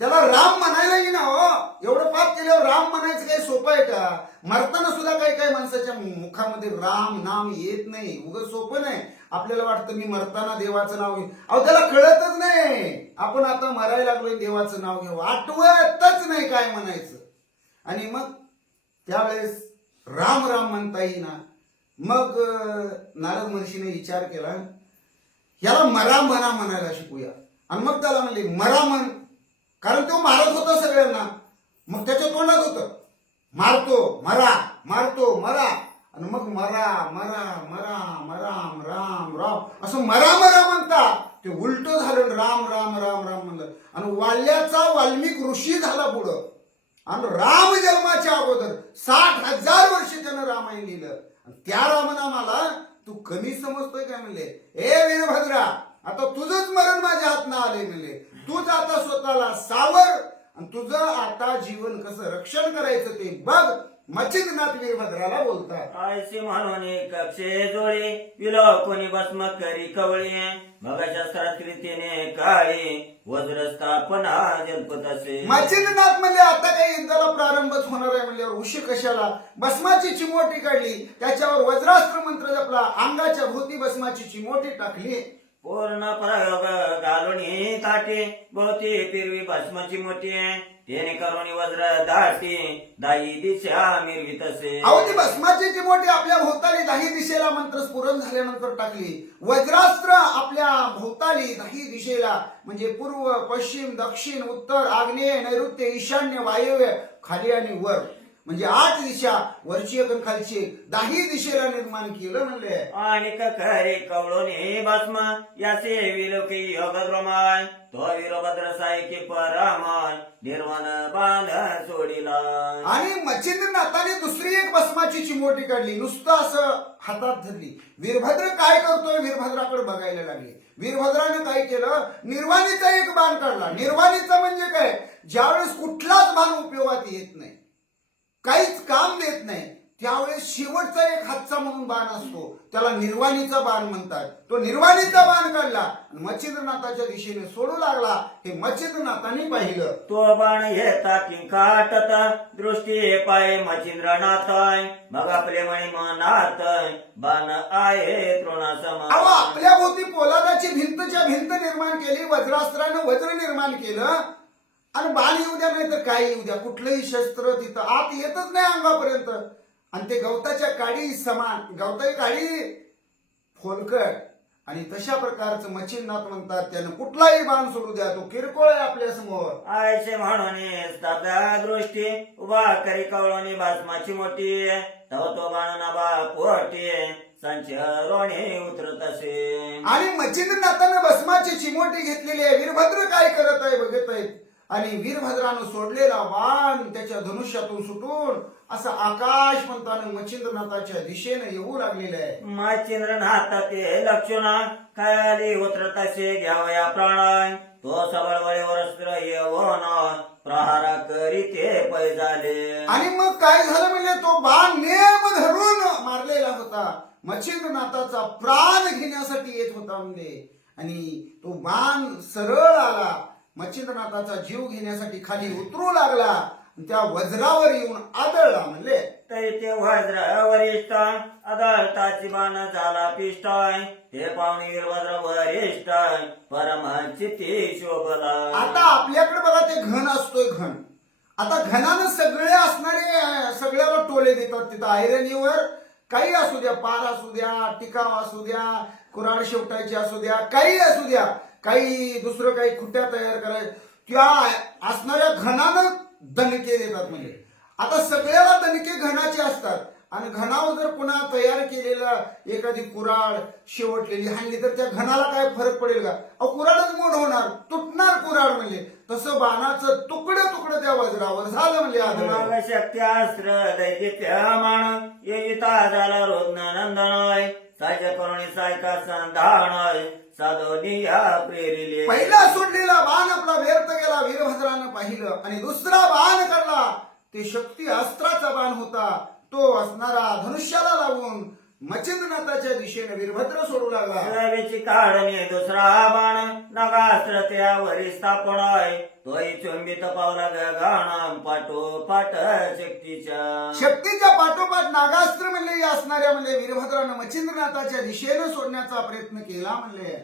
त्याला राम म्हणायला येईना हो, एवढं पाप केल्यावर राम म्हणायचं काही सोपं आहे का? मरताना सुद्धा काही काही माणसाच्या मुखामध्ये राम नाम येत नाही, उगाच सोपं नाही. आपल्याला वाटतं मी मरताना देवाचं नाव घेऊ, अहो त्याला कळतच नाही आपण आता मरायला लागलोय देवाचं नाव घेऊ, आठवतच नाही काय म्हणायचं. आणि मग त्यावेळेस राम राम म्हणता येईना. मग नारद महर्षीने विचार केला, याला मरा म्हणा म्हणायला शिकूया. आणि मग त्याला म्हणले मरा म्हण, कारण तो मारत होता सगळ्यांना. मग त्याच्या तोंडात होतं मारतो मरा, मारतो मरा, आणि मग मरा मरा मरा मरा राम राम असं मरा मरा म्हणता ते उलट झालं, राम राम राम राम म्हणलं. आणि वाल्याचा वाल्मिक ऋषी झाला पुढं. आणि राम जन्माच्या अगोदर 60,000 वर्ष त्यानं रामायण लिहिलं. त्या रामनामाला तू कमी समजतोय काय म्हणले, ए वीरभद्रा आता तुझंच मरण माझ्या हातनं आले म्हणले, तूच आता स्वतःला सावर आणि तुझं आता जीवन कसं रक्षण करायचं ते बघ. मच्छिंद्रनाथ वीरभद्राला बोलतात, आयसे म्हणून कक्षे जोळे विलो कोणी भस्म करी कवळे, मगाच्या शास्त्रीतीने काळी वज्र स्थापना जल्पत असे. मच्छिंद्रनाथ म्हणले आता काही युद्धाला प्रारंभच होणार आहे म्हणल्यावर उशी कशाला, भस्माची चिमोटी काढली, त्याच्यावर वज्रास्त्र मंत्र जपला, अंगाच्या भोवती भस्माची चिमोटी टाकली, पूर्ण प्रयोग घालून ताटे भोवती फिरवी भस्माची मोठी, तेने करून वज्र दाटी दाही दिशा मिरवीत असे. अहो ती भस्माची चिमोटी आपल्या भोवताली 10 दिशेला मंत्र स्फुरण झाल्यानंतर टाकली, वज्रास्त्र आपल्या भोवताली 10 दिशेला म्हणजे पूर्व पश्चिम दक्षिण उत्तर आग्नेय नैऋत्य ईशान्य वायव्य खाली आणि वर म्हणजे 8 दिशा, वरची एक आणि खालची एक, 10 दिशेला निर्माण केलं म्हणले. आणि खरे कवळून भस्म याचे विलोकी योगद्रमाय, तो वीरभद्र सायके परामाय निर्वाण बांध सोडिला. आणि मच्छिंद्रनाथाने दुसरी एक भस्माची चिमोटी काढली, नुसतं असं हातात धरली. वीरभद्र काय करतोय वीरभद्राकडे बघायला लागले. वीरभद्राने काय केलं, निर्वाणीचा एक बाण काढला. निर्वाणीचा म्हणजे काय, ज्यावेळेस कुठलाच बाण उपयोगात येत नाही, काहीच काम देत नाही, त्यावेळेस शेवटचा एक हातचा म्हणून बाण असतो, त्याला निर्वाणीचा बाण म्हणतात. तो निर्वाणीचा बाण काढला आणि मच्छिंद्रनाथाच्या दिशेने सोडू लागला. हे मच्छिंद्रनाथाने पाहिलं. तो बाण घेता किंकाटत दृष्टी पाय मच्छिंद्रनाथाय मग आपले मणी मनात बाण आहे तृणासम. अहो, आपल्या भोवती पोलादाची भिंतच्या भिंत निर्माण केली, वज्रास्त्रानं वज्र निर्माण केलं आणि बाण येऊ द्या नाही तर काय येऊ द्या, कुठलंही शस्त्र तिथं आत येतच नाही अंगापर्यंत. आणि ते गवताच्या काडी समान, गवताची काडी फोलकट आणि तशा प्रकारचं मच्छिंद्रनाथ म्हणतात त्यानं कुठलाही बाण सोडू द्या, तो किरकोळ आहे आपल्या समोर. आयशे म्हणून स्तब्धा दृष्टी उभा करी कवळणी भस्माची मोठी तव तो बाण नाबा पोटी संचरोणी उतरत असे. आणि मच्छिंद्रनाथानं भस्माची चिमोटी घेतलेली आहे. वीरभद्र काय करत आहे बघत आहेत. आणि वीरभद्रानं सोडलेला बाण त्याच्या धनुष्यातून सुटून असं आकाश म्हणताना मच्छिंद्रनाथाच्या दिशेने येऊ लागलेलं आहे. मच्छिंद्रनाथ ते लक्षणा खाली उतरत असे घ्यावया प्राण तो सबळवळे वस्त्र येऊन प्रहारा करीते पै झाले. आणि मग काय झालं म्हणजे तो बाण नेम धरून मारलेला होता. मच्छिंद्रनाथाचा प्राण घेण्यासाठी येत होता म्हणजे. आणि तो बाण सरळ आला, मच्छिंद्रनाथाचा जीव घेण्यासाठी खाली उतरू लागला. त्या वज्रावर येऊन आदळला म्हणले. तरी ते वज्र वरिष्ठ अदालताची बाण झाला पिष्टाय ते पाहुणे वज्र वरिष्ठ परमचिती शोभला. आता आपल्याकडे बघा ते घन असतोय घन. आता घनानं सगळे असणारे सगळ्याला टोले देतात तिथं ऐरणीवर. काही असू द्या, पार असू द्या, टिकाव असू द्या, कुऱ्हाड शेवटायची असू द्या, काही असू द्या, काही दुसरं काही खुट्ट्या तयार करायच्या, त्या असणाऱ्या घनानं दणके देतात. म्हणजे आता सगळ्याला दणके घनाचे असतात. आणि घनावर जर पुन्हा तयार केलेला एखादी कुऱ्हाड शेवटलेली हाणली तर त्या घनाला काय फरक पडेल का? अहो, कुऱ्हाडच मोड होणार, तुटणार कुऱ्हाड. म्हणजे तसं बाणाचं तुकडं तुकडं त्या वज्रावर झालं म्हणजे आदळ. शक्त्यास्त्र दैदिप्यमान येता झाला रोधनंदनाय साय करुणी सायका संधानाय साधोनिया प्रेरिले. पहिला सोडलेला बाण आपला व्यर्थ गेला, वीरभद्रानं पाहिलं. आणि दुसरा बाण काढला, ते शक्ती अस्त्राचा बाण होता. तो असणारा धनुष्याला लावून मच्छिंद्रनाथाच्या दिशेने वीरभद्र सोडू लागला. रवीची काढणे दुसरा बाण नगास्त्र त्यावरी स्थापन आहे तोही चुंबित पावला गगाण पाठोपाठ शक्तीच्या पाठोपाठ नागास्त्र म्हणले असणाऱ्या म्हणजे वीरभद्रानं मच्छिंद्रनाथाच्या दिशेने सोडण्याचा प्रयत्न केला. म्हणले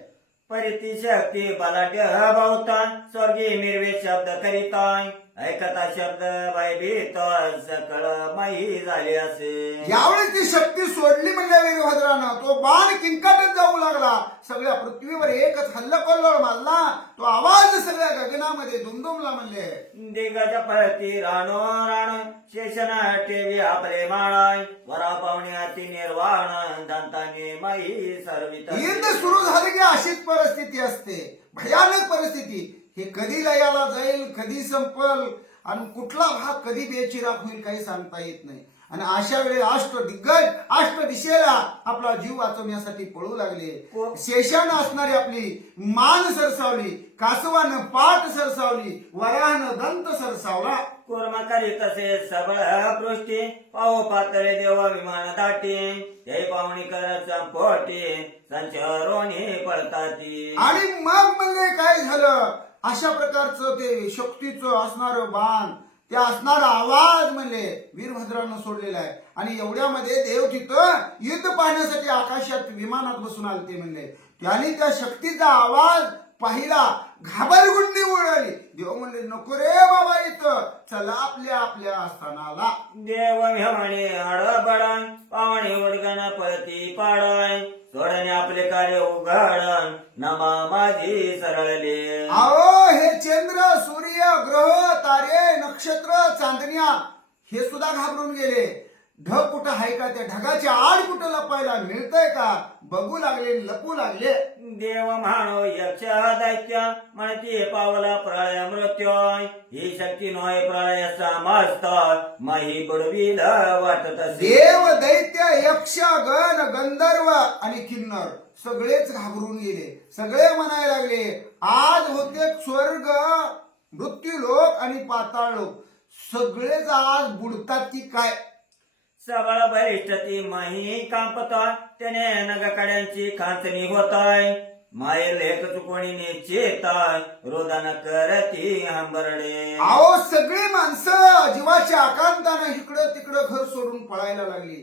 परिती शक्ती बलाढ्य भावता स्वर्गी मिरवे शब्द करीताय ऐकता शब्द भयभीत सकळ माही झाले असे. यावेळी ती शक्ती सोडली म्हणजे वीरभद्रानं तो बाण किंकाटत जाऊ लागला. सगळ्या पृथ्वीवर एकच हल्लकल्लोळ मारला. तो आवाज सगळ्या गगनामध्ये दुमदुमला. म्हणले दिग्गज पळती राणो राण शेषना ठेवी आपले माणाय वरा पाहुणे अति निर्वाण दंताने माही सर्वित. युद्ध सुरू झालं की अशीच परिस्थिती असते, भयानक परिस्थिती. हे कधी लयाला जाईल, कधी संपल आणि कुठला भाग कधी बेचिराग होईल काही सांगता येत नाही. आणि अशा वेळी दिग्गज अष्ट दिशेला आपला जीव वाचवण्यासाठी पळू लागले. शेषानं असणारी आपली मान सरसावली, कासवानं पाठ सरसावली, वरानं दंत सरसावला. कुर्म करीत असे सबळ पृष्टी पाहू पातळे देव विमान दाटी ते पाहुणी करत संपोटी संचरोणी पळताती. आणि मग म्हणजे काय झालं, अशा प्रकारचं ते शक्तीचं असणारं बाण, ते असणारा आवाज म्हणजे वीरभद्रानं सोडलेला आहे. आणि एवढ्यामध्ये देव तिथं युद्ध पाहण्यासाठी आकाशात विमानात बसून आले. ते म्हणले त्याने त्या शक्तीचा आवाज पाहिला, घाबरगुंडी उडाली. देव म्हणले नको रे बाबा, इथं चला आपल्या आपल्या स्थानाला. देव म्हणे हडबडण पावणे उडगण पळती पाडण सोडणे आपले कार्य उघडण नमा माझी सरळले. अहो, हे चंद्र सूर्य ग्रह तारे नक्षत्र चांदण्या हे सुद्धा घाबरून गेले. ढग कुठं आहे का, त्या ढगाच्या आड कुठं लपायला मिळतंय का बघू लागले, लपू लागले. देव म्हणो यक्ष दैत्य म्हणती पावला प्रळय मृत्यू ही शक्ती नोय प्रळय समस्त माही बुडवील वाटत असे. देव दैत्य यक्ष गण गंधर्व आणि किन्नर सगळेच घाबरून गेले. सगळे म्हणायला लागले आज होते स्वर्ग मृत्यू लोक आणि पाताळ लोक सगळेच आज बुडतात की काय. सबळ बलिष्ठ ती मही कांपतोय त्याने नगकड्यांची खाचणी होताय माये लेख चुकोणी निश्चिताय रोदन करती हंबरडे अहो सगळी माणसं जीवाच्या आकांतानं इकडं तिकडं घर सोडून पळायला लागली.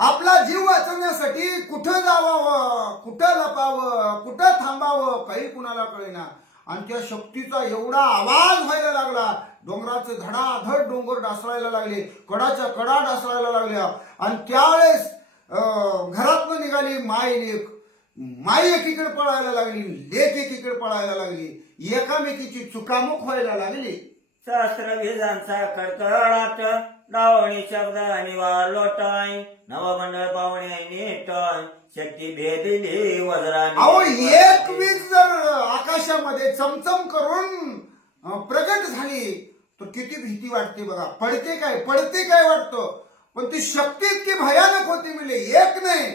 आपला जीव वाचवण्यासाठी कुठं जावावं, कुठं लपावं, कुठं थांबावं काही कुणाला कळेना. आणि त्या शक्तीचा एवढा आवाज व्हायला लागला, डोंगराचे धडाधड डोंगर ढासळायला लागले, कडाच्या कडा ढासळायला लागल्या. आणि त्यावेळेस घरातनं निघाली माय लेक. माई एकीकडे पळायला लागली, लेक एकीकडे पळायला लागली, एकामेकीची चुकामुक व्हायला लागली. सहस्र बीजांचा कडकडाट लावणी शब्द अनिवार लोटाय नवमंडळ पाहुणे नीटाय शक्ती भेदिली वज्राने. अहो एक वीज जर आकाशामध्ये चमचम करून प्रगट झाली तर किती भीती वाटते बघा. पडते काय वाटतं, पण ती शक्ती इतकी भयानक होती म्हणजे एक नाही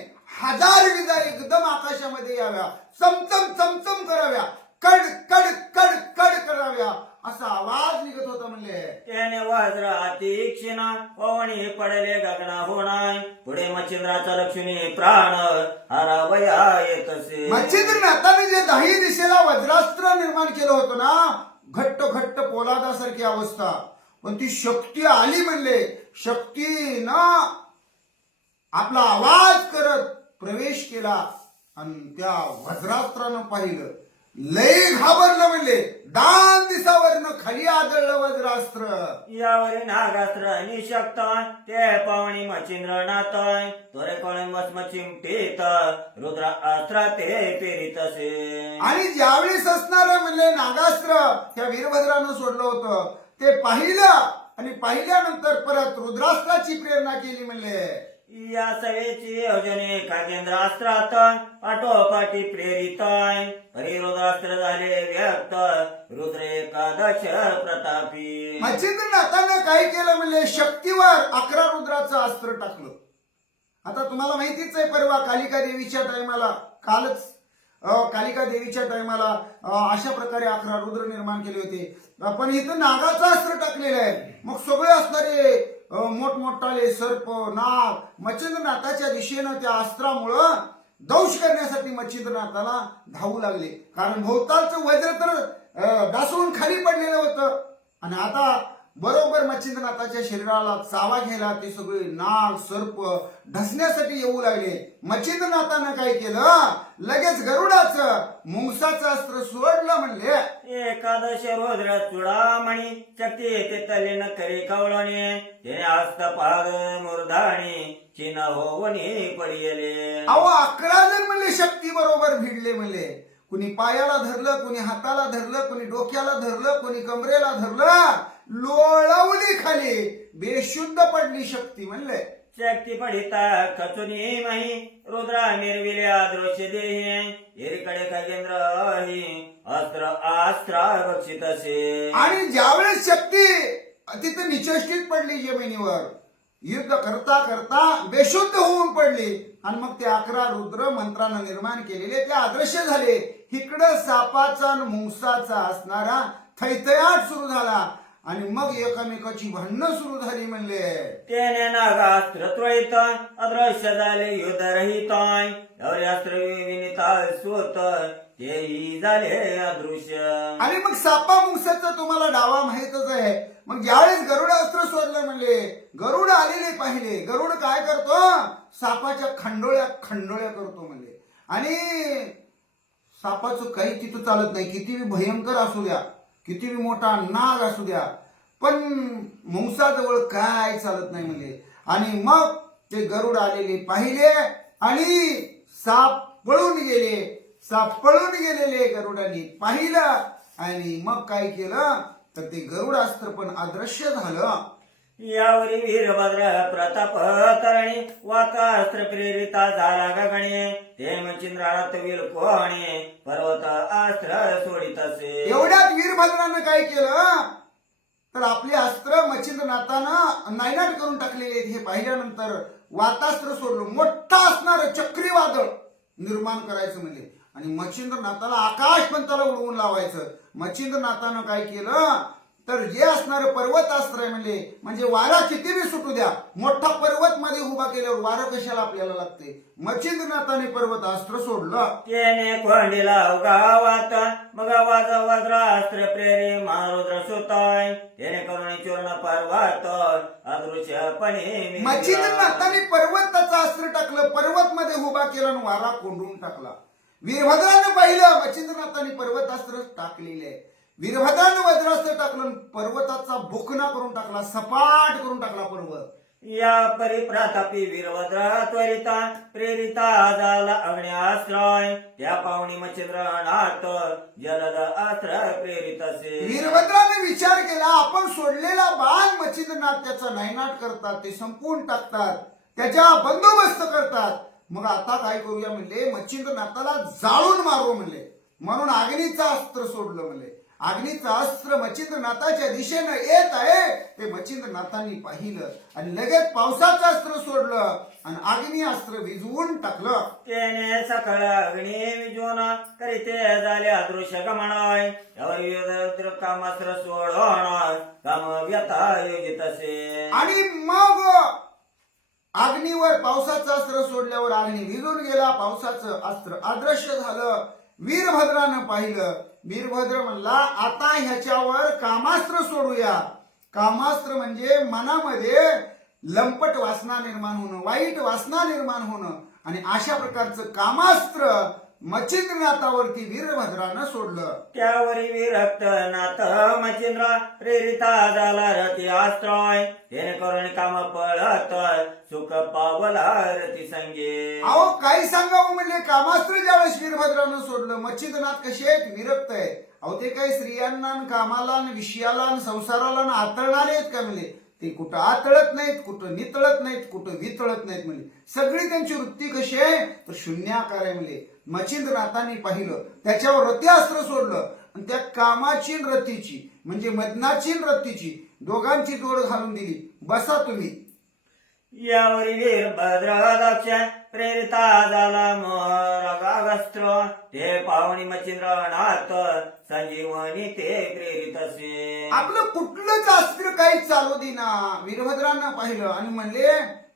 1000 विजा एकदम आकाशामध्ये याव्या, चमचम चमचम कराव्या, कड कड कड कड कराव्या असा आवाज निघत होता म्हणले. त्याने वज्र अतिक्षिणा पवनी पडले गगना होणाय पुढे मच्छिंद्राचा लक्ष्मी प्राण हरावया येतसे. मच्छिंद्रनाथाने जे 10 दिशेला वज्रास्त्र निर्माण केलं होतं ना, घट्ट घट्ट पोलादासारखी अवस्था, पण ती शक्ती आली म्हणले. शक्ती ना आपला आवाज करत प्रवेश केला आणि त्या वज्रास्त्रानं पाहिलं, लय घाबरलं म्हणले. दान दिसावरनं खाली आदळलं वज्रास्त्र. यावरी नागास्त्र निशक्ताय ते पावणी मच्छिंद्र नाताय तोरे कळंबस चिमटीत रुद्र अस्त्र ते पेरितसे. आणि ज्यावेळी असणार म्हणले नागास्त्र त्या वीरभद्रानं सोडलं होतं ते पाहिलं आणि पाहिल्यानंतर परत रुद्रास्त्राची प्रेरणा केली म्हणले. या सवेची योजने काकेंद्रास्त्रात पाठोपाठी प्रेरिताय परिरुद्रास्त्र झाले व्यक्त रुद्र एकादश प्रतापी. मच्छिंद्रनाथानं काय केलं म्हणले, शक्तीवर 11 रुद्राचं अस्त्र टाकलं. आता तुम्हाला माहितीच आहे, परवा कालिका देवीच्या टायमाला कालिका देवीच्या टायमाला अशा प्रकारे 11 रुद्र निर्माण केले होते. पण इथं नागाचं अस्त्र टाकलेलं आहे. मग सगळे असणारे मोठमोठाले सर्प नाग मच्छिंद्रनाथाच्या दिशेनं त्या अस्त्रामुळं दंश करण्यासाठी मच्छिंद्रनाथाला धावू लागले. कारण भोवतालचं वज्र तर ढासळून खाली पडलेलं होतं आणि आता बरोबर मच्छिंद्रनाथाच्या शरीराला चावा घ्यायला ते सगळे नाग सर्प ढसण्यासाठी येऊ लागले. मच्छिंद्रनाथानं काय केलं, लगेच गरुडाचं मुंगसाचं अस्त्र सोडलं म्हणले. एकादश रुद्र चुडामणी शक्ती येते तले न करे कवळणे त्याने हस्तपाद मूर्धाणी चिन्ह होवणी पडियले. अहो 11 जण म्हणले शक्ती बरोबर भिडले म्हणले. कुणी पायाला धरलं, कुणी हाताला धरलं, कुणी डोक्याला धरलं, कुणी कमरेला धरलं, लोळवली खाली, बेशुद्ध पडली शक्ती म्हणले. शक्ती पडिता कचुनी मही रुद्रा निर्विल्या दृश्य देही एरीकडे खगेंद्र ही अस्त्र अस्त्र बक्षित असे. आणि ज्यावेळेस शक्ती तिथे निचेष्टित पडली जमिनीवर, युद्ध करता करता बेशुद्ध होऊन पडली आणि मग ते 11 रुद्र मंत्रानं निर्माण केलेले ते अदृश्य झाले. इकडं सापाचा आणि मुंगसाचा असणारा थैथयाट सुरू झाला आणि मग एकमेकाची भांडणं सुरू झाली म्हणले. त्याने नागास्त्र त्वरित अदृश्य झाले युद्ध रहित अस्त्र विनिता स्वत तेही झाले अदृश्य. आणि मग सापा मुंगसाचा तुम्हाला डावा माहितच आहे. मग ज्यावेळेस गरुड अस्त्र सोडलं म्हणले, गरुड आलेले पाहिले. गरुड काय करतो, सापाच्या खंडोळ्या करतो म्हणले. आणि सापाचं काही तिथं चालत नाही, किती भयंकर असू द्या, किती मोठा नाग असू द्या, पण मुंगसाजवळ काय चालत नाही म्हणले. आणि मग ते गरुड आलेले पाहिले आणि साप पळून गेलेले गरुडाने पाहिलं आणि मग काय केलं तर ते गरुडास्त्र पण अदृश्य झालं. यावरी वीरभद्र प्रताप तरणी वाकास्त्र प्रेरिता झाला गगणे ते मच्छिंद्रात विलकोणे पर्वत अस्त्र सोडित असे. एवढ्यात वीरभद्रानं काय केलं तर आपले अस्त्र मच्छिंद्रनाथानं नायनाट करून टाकलेले हे पाहिल्यानंतर वातास्त्र सोडलं. मोठा असणारं चक्रीवादळ निर्माण करायचं म्हणजे आणि मच्छिंद्रनाथाला आकाशपंताला उडवून लावायचं. मच्छिंद्रनाथानं काय केलं तर जे असणारं पर्वतास्त्र आहे म्हणजे वारा किती बी सुटू द्या, मोठा पर्वत मध्ये उभा केल्यावर वारं कशाला आपल्याला लागते. मच्छिंद्रनाथाने पर्वतास्त्र सोडलं. त्याने खोंडीला गावात मग वज्रास्त्र प्रेरी महारुद्र सुताय त्याने करुणी चूर्ण पर्वत अदृश्यपणे मच्छिंद्रनाथाने पर्वताचं अस्त्र टाकलं, पर्वत मध्ये उभा केला आणि वारा कोंडून टाकला. वीरभद्रानं पाहिलं मच्छिंद्रनाथाने पर्वतास्त्र टाकलेले आहे. वीरभद्रानं वज्रास्त्र टाकलं, पर्वताचा भुकना करून टाकला, सपाट करून टाकला पर्वत. या परिप्रतापी वीरभद्र त्वरिता प्रेरिता झाला अग्न्यास्त्रय त्या पाहुणी मच्छिंद्रनाथ जलद अस्त्र प्रेरित असे. वीरभद्राने विचार केला, आपण सोडलेला बाण मच्छिंद्रनाथ त्याचा नायनाट करतात, ते संपवून टाकतात, त्याच्या बंदोबस्त करतात. मग आता काय करूया म्हणले, मच्छिंद्रनाथाला जाळून मारू म्हणले. म्हणून अग्नीचं अस्त्र सोडलं म्हणले. अग्नीचं अस्त्र मच्छिंद्रनाथाच्या दिशेनं येत आहे ते मच्छिंद्रनाथांनी पाहिलं आणि लगेच पावसाचं अस्त्र सोडलं आणि अग्नी अस्त्र विझवून टाकलं. त्याने सकळ अग्नी विजून करीते झाले अदृश्य गमनाय यावर कामास्त्र सोडवणार काम व्यथा योजित असे. आणि मग अग्नीवर पावसाचं अस्त्र सोडल्यावर अग्नी विझून गेला, पावसाचं अस्त्र अदृश्य झालं. वीरभद्रानं पाहिलं. वीरभद्र म्हणला, आता ह्याच्यावर कामास्त्र सोडूया. कामास्त्र म्हणजे मनामध्ये लंपट वासना निर्माण होणं, वाईट वासना निर्माण होणं, आणि अशा प्रकारचं कामास्त्र मच्छिंद्रनाथावरती वीरभद्रानं सोडलं. त्यावरी विरक्त नाथ मच्छिंद्र प्रेरिता झाला रती आश्रय त्याने करून काम पळत सुख पावला रती संगे. अहो काय सांगावं म्हणले, कामास्त्र ज्यावेळेस वीरभद्रानं सोडलं, मच्छिंद्रनाथ कसे आहेत, विरक्त आहे. अहो ते काही स्त्रियांना कामाला विषयाला संसाराला आतळणारे आहेत का म्हणले, ते कुठं आतळत नाहीत, कुठं नितळत नाहीत, कुठं वितळत नाहीत म्हणले. सगळी त्यांची वृत्ती कशी आहे तर शून्याकार आहे म्हणले. मच्छिंद्रनाथांनी पाहिलं, त्याच्यावर रतीअस्त्र सोडलं आणि त्या कामाची रतीची म्हणजे मदनाची रतीची दोघांची जोड घालून दिली. बसा तुम्ही. यावरी वीरभद्र दक्ष प्रेरिता झाला मोरगास्त्र ते पाहुणी मच्छिंद्रनाथ संजीवनी ते प्रेरित असे. आपलं कुठलंच अस्त्र काही चालू देना. वीरभद्रांना पाहिलं आणि म्हणले,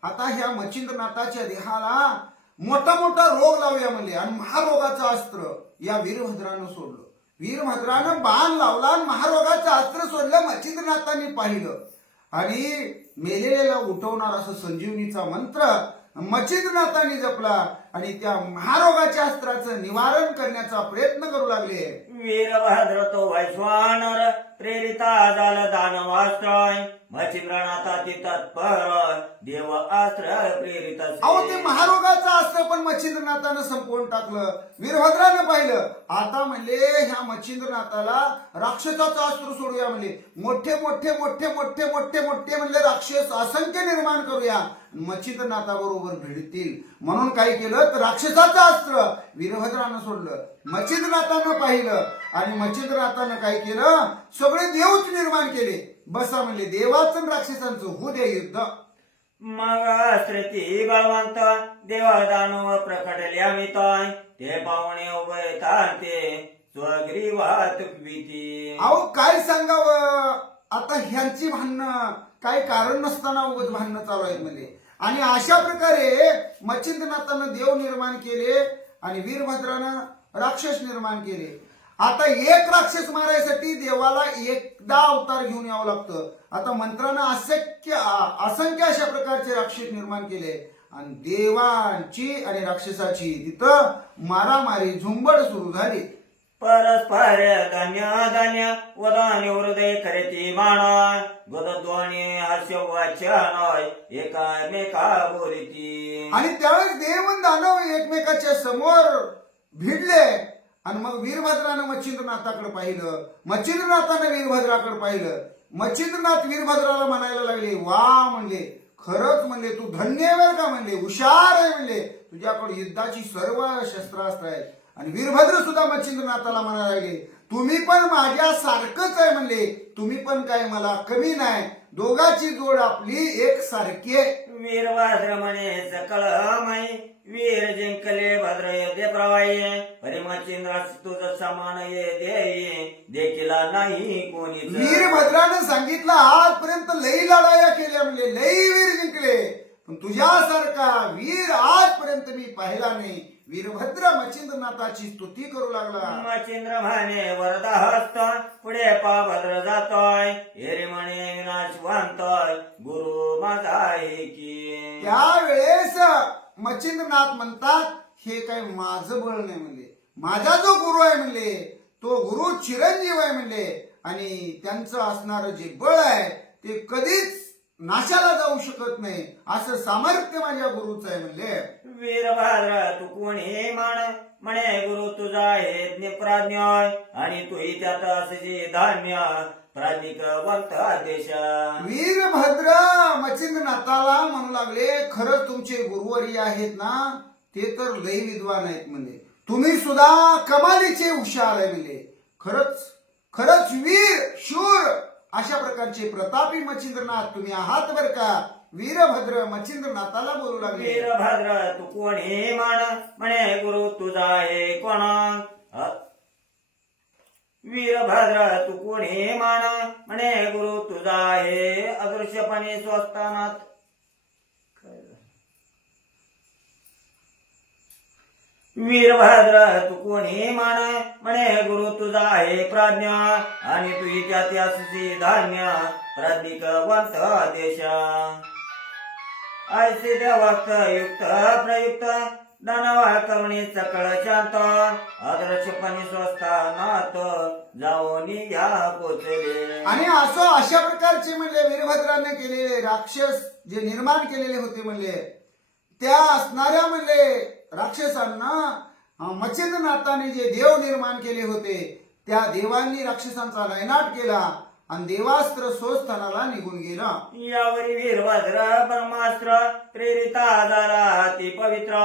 आता ह्या मच्छिंद्रनाथाच्या देहाला मोठा मोठा रोग लावूया म्हणले. आणि महारोगाचं अस्त्र या वीरभद्रानं सोडलं. वीरभद्रानं बाण लावला आणि महारोगाचं अस्त्र सोडलं. मच्छिंद्रनाथांनी पाहिलं आणि मेलेल्याला उठवणार असं संजीवनीचा मंत्र मच्छिंद्रनाथांनी जपला आणि त्या महारोगाच्या अस्त्राचं निवारण करण्याचा प्रयत्न करू लागले. वीरभद्र तो वैश्वानर प्रेरिता झाला दानवास्त्रय मच्छिंद्रनाथाती तत्पर देव अस्त्र प्रेरित असे. अहो ते महारोगाचं अस्त्र पण मच्छिंद्रनाथानं संपवून टाकलं. वीरभद्रानं पाहिलं, आता म्हणले ह्या मच्छिंद्रनाथाला राक्षसाचं अस्त्र सोडूया म्हणले. मोठे मोठे मोठे मोठे मोठे मोठे म्हणले राक्षस असंख्य निर्माण करूया, मच्छिंद्रनाथाबरोबर भिडतील. म्हणून काय केलं तर राक्षसाचं अस्त्र वीरभद्रानं सोडलं. मच्छिंद्रनाथानं पाहिलं आणि मच्छिंद्रनाथानं काय केलं, सगळे देवच निर्माण केले. बसा म्हणले, देवाचं आणि राक्षसांचं होऊ द्या युद्ध. मग अस्त्रती बळवंत देवा दानव प्रकटल्या मिताय ते पाहुणे उभे तारते स्वग्रीवात भीती. अहो काय सांगावं, आता ह्यांची भांडणं काय कारण नसताना उगाच भांडणं चालू आहेत म्हणजे. आणि अशा प्रकारे मच्छिंद्रनाथानं देव निर्माण केले आणि वीरभद्रानं राक्षस निर्माण केले. आता एक राक्षस मारायसाठी देवाला एकदा अवतार घेऊन यावं लागतं. आता मंत्रानं असंख्य अशा प्रकारचे राक्षस निर्माण केले आणि देवांची आणि राक्षसाची तिथं मारामारी झुंबड सुरू झाली. परस्पर धन्य धन्य वदाने हृदय करेती माना गदध्वनी हास्य वाचन एकामेका बोलिती. आणि त्यावेळेस देव आणि दानव एकमेकाच्या समोर भिडले आणि मग वीरभद्रानं मच्छिंद्रनाथाकडे पाहिलं, मच्छिंद्रनाथानं वीरभद्राकडे पाहिलं. मच्छिंद्रनाथ वीरभद्राला म्हणायला लागले, वा म्हणले, खरंच म्हणले तू धन्य आहे का म्हणले, हुशार आहे म्हणले, तुझ्याकडे युद्धाची सर्व शस्त्रास्त्र आहेत. आणि वीरभद्र सुद्धा मच्छिंद्रनाथाला म्हणायला लागले, तुम्ही पण माझ्या सारखंच आहे म्हणले, तुम्ही पण काय मला कमी नाही. दोघाची जोड आपली एक सारखी आहे. वीरभद्र म्हणे सकळ माई वीर जिंकले भद्र येते प्रवाई परिमचिंद्र तुझ समान ये देई देखीला नाही कोणी वीरभद्रानं सांगितलं आजपर्यंत लई लढाया केल्या म्हणजे लई वीर जिंकले, पण तुझ्यासारखा वीर आजपर्यंत मी पाहिला नाही. वीरभद्र मच्छिंद्रनाथाची स्तुती करू लागला. मचिंद्र म्हणे वरदा हस्त पुढे पा भद्र जातोय हेरे म्हणे विनाश वांतोय गुरु माझा आहे की. त्यावेळेस मच्छिंद्रनाथ म्हणतात हे काय माझं बळ नाही म्हणले, माझा जो गुरु आहे म्हणले तो गुरु चिरंजीव आहे म्हणले, आणि त्यांचं असणारं जे बळ आहे ते कधीच नाशाला जाऊ शकत नाही, असं सामर्थ्य माझ्या गुरुचं आहे म्हणले. वीरभद्र तू कोणी म्हणे गुरु तुझा हे प्राज्ञ आणि तूही त्यात असे धान्य प्राज्ञिक वंत आदेश. वीरभद्र मच्छिंद्रनाथाला म्हणू लागले खरंच तुमचे गुरुवर्य आहेत ना ते तर लई विद्वान आहेत म्हणजे, तुम्ही सुद्धा कमालीचे हुशार आहे म्हणजे, खरंच खरंच वीर शूर अशा प्रकारचे प्रतापी मच्छिंद्रनाथ तुम्ही आहात बर का. वीरभद्र मच्छिंद्रनाथाला बोलू लागले. वीरभद्र तू कोणी म्हणे गुरु तुझा हे कोण. वीरभद्र तू कोणी म्हणे गुरु तुझा हे अदृश्यपणे स्वस्तानात. वीरभद्र तू कोणी म्हणे गुरु तुझा आहे प्राज्ञ आणि तू त्यासी धान्य प्राज्ञिक वंत देश. ऐसे देवक्त युक्त प्रयुक्त दानवा करुणी सकळ शांत अदृश्यपणे स्वस्तानात जाऊन या पोचले. आणि असं अशा प्रकारचे म्हणजे वीरभद्राने केलेले राक्षस जे निर्माण केलेले होते म्हणजे त्या असणाऱ्या म्हणजे राक्षसांना मच्छिंद्रनाथाने जे देव निर्माण केले होते त्या देवांनी राक्षसांचा नायनाट केला आणि देवास्त्र स्वस्थानाला निघून गेला. यावरी वीरभद्र ब्रह्मास्त्र प्रेरिता झाला ती पवित्र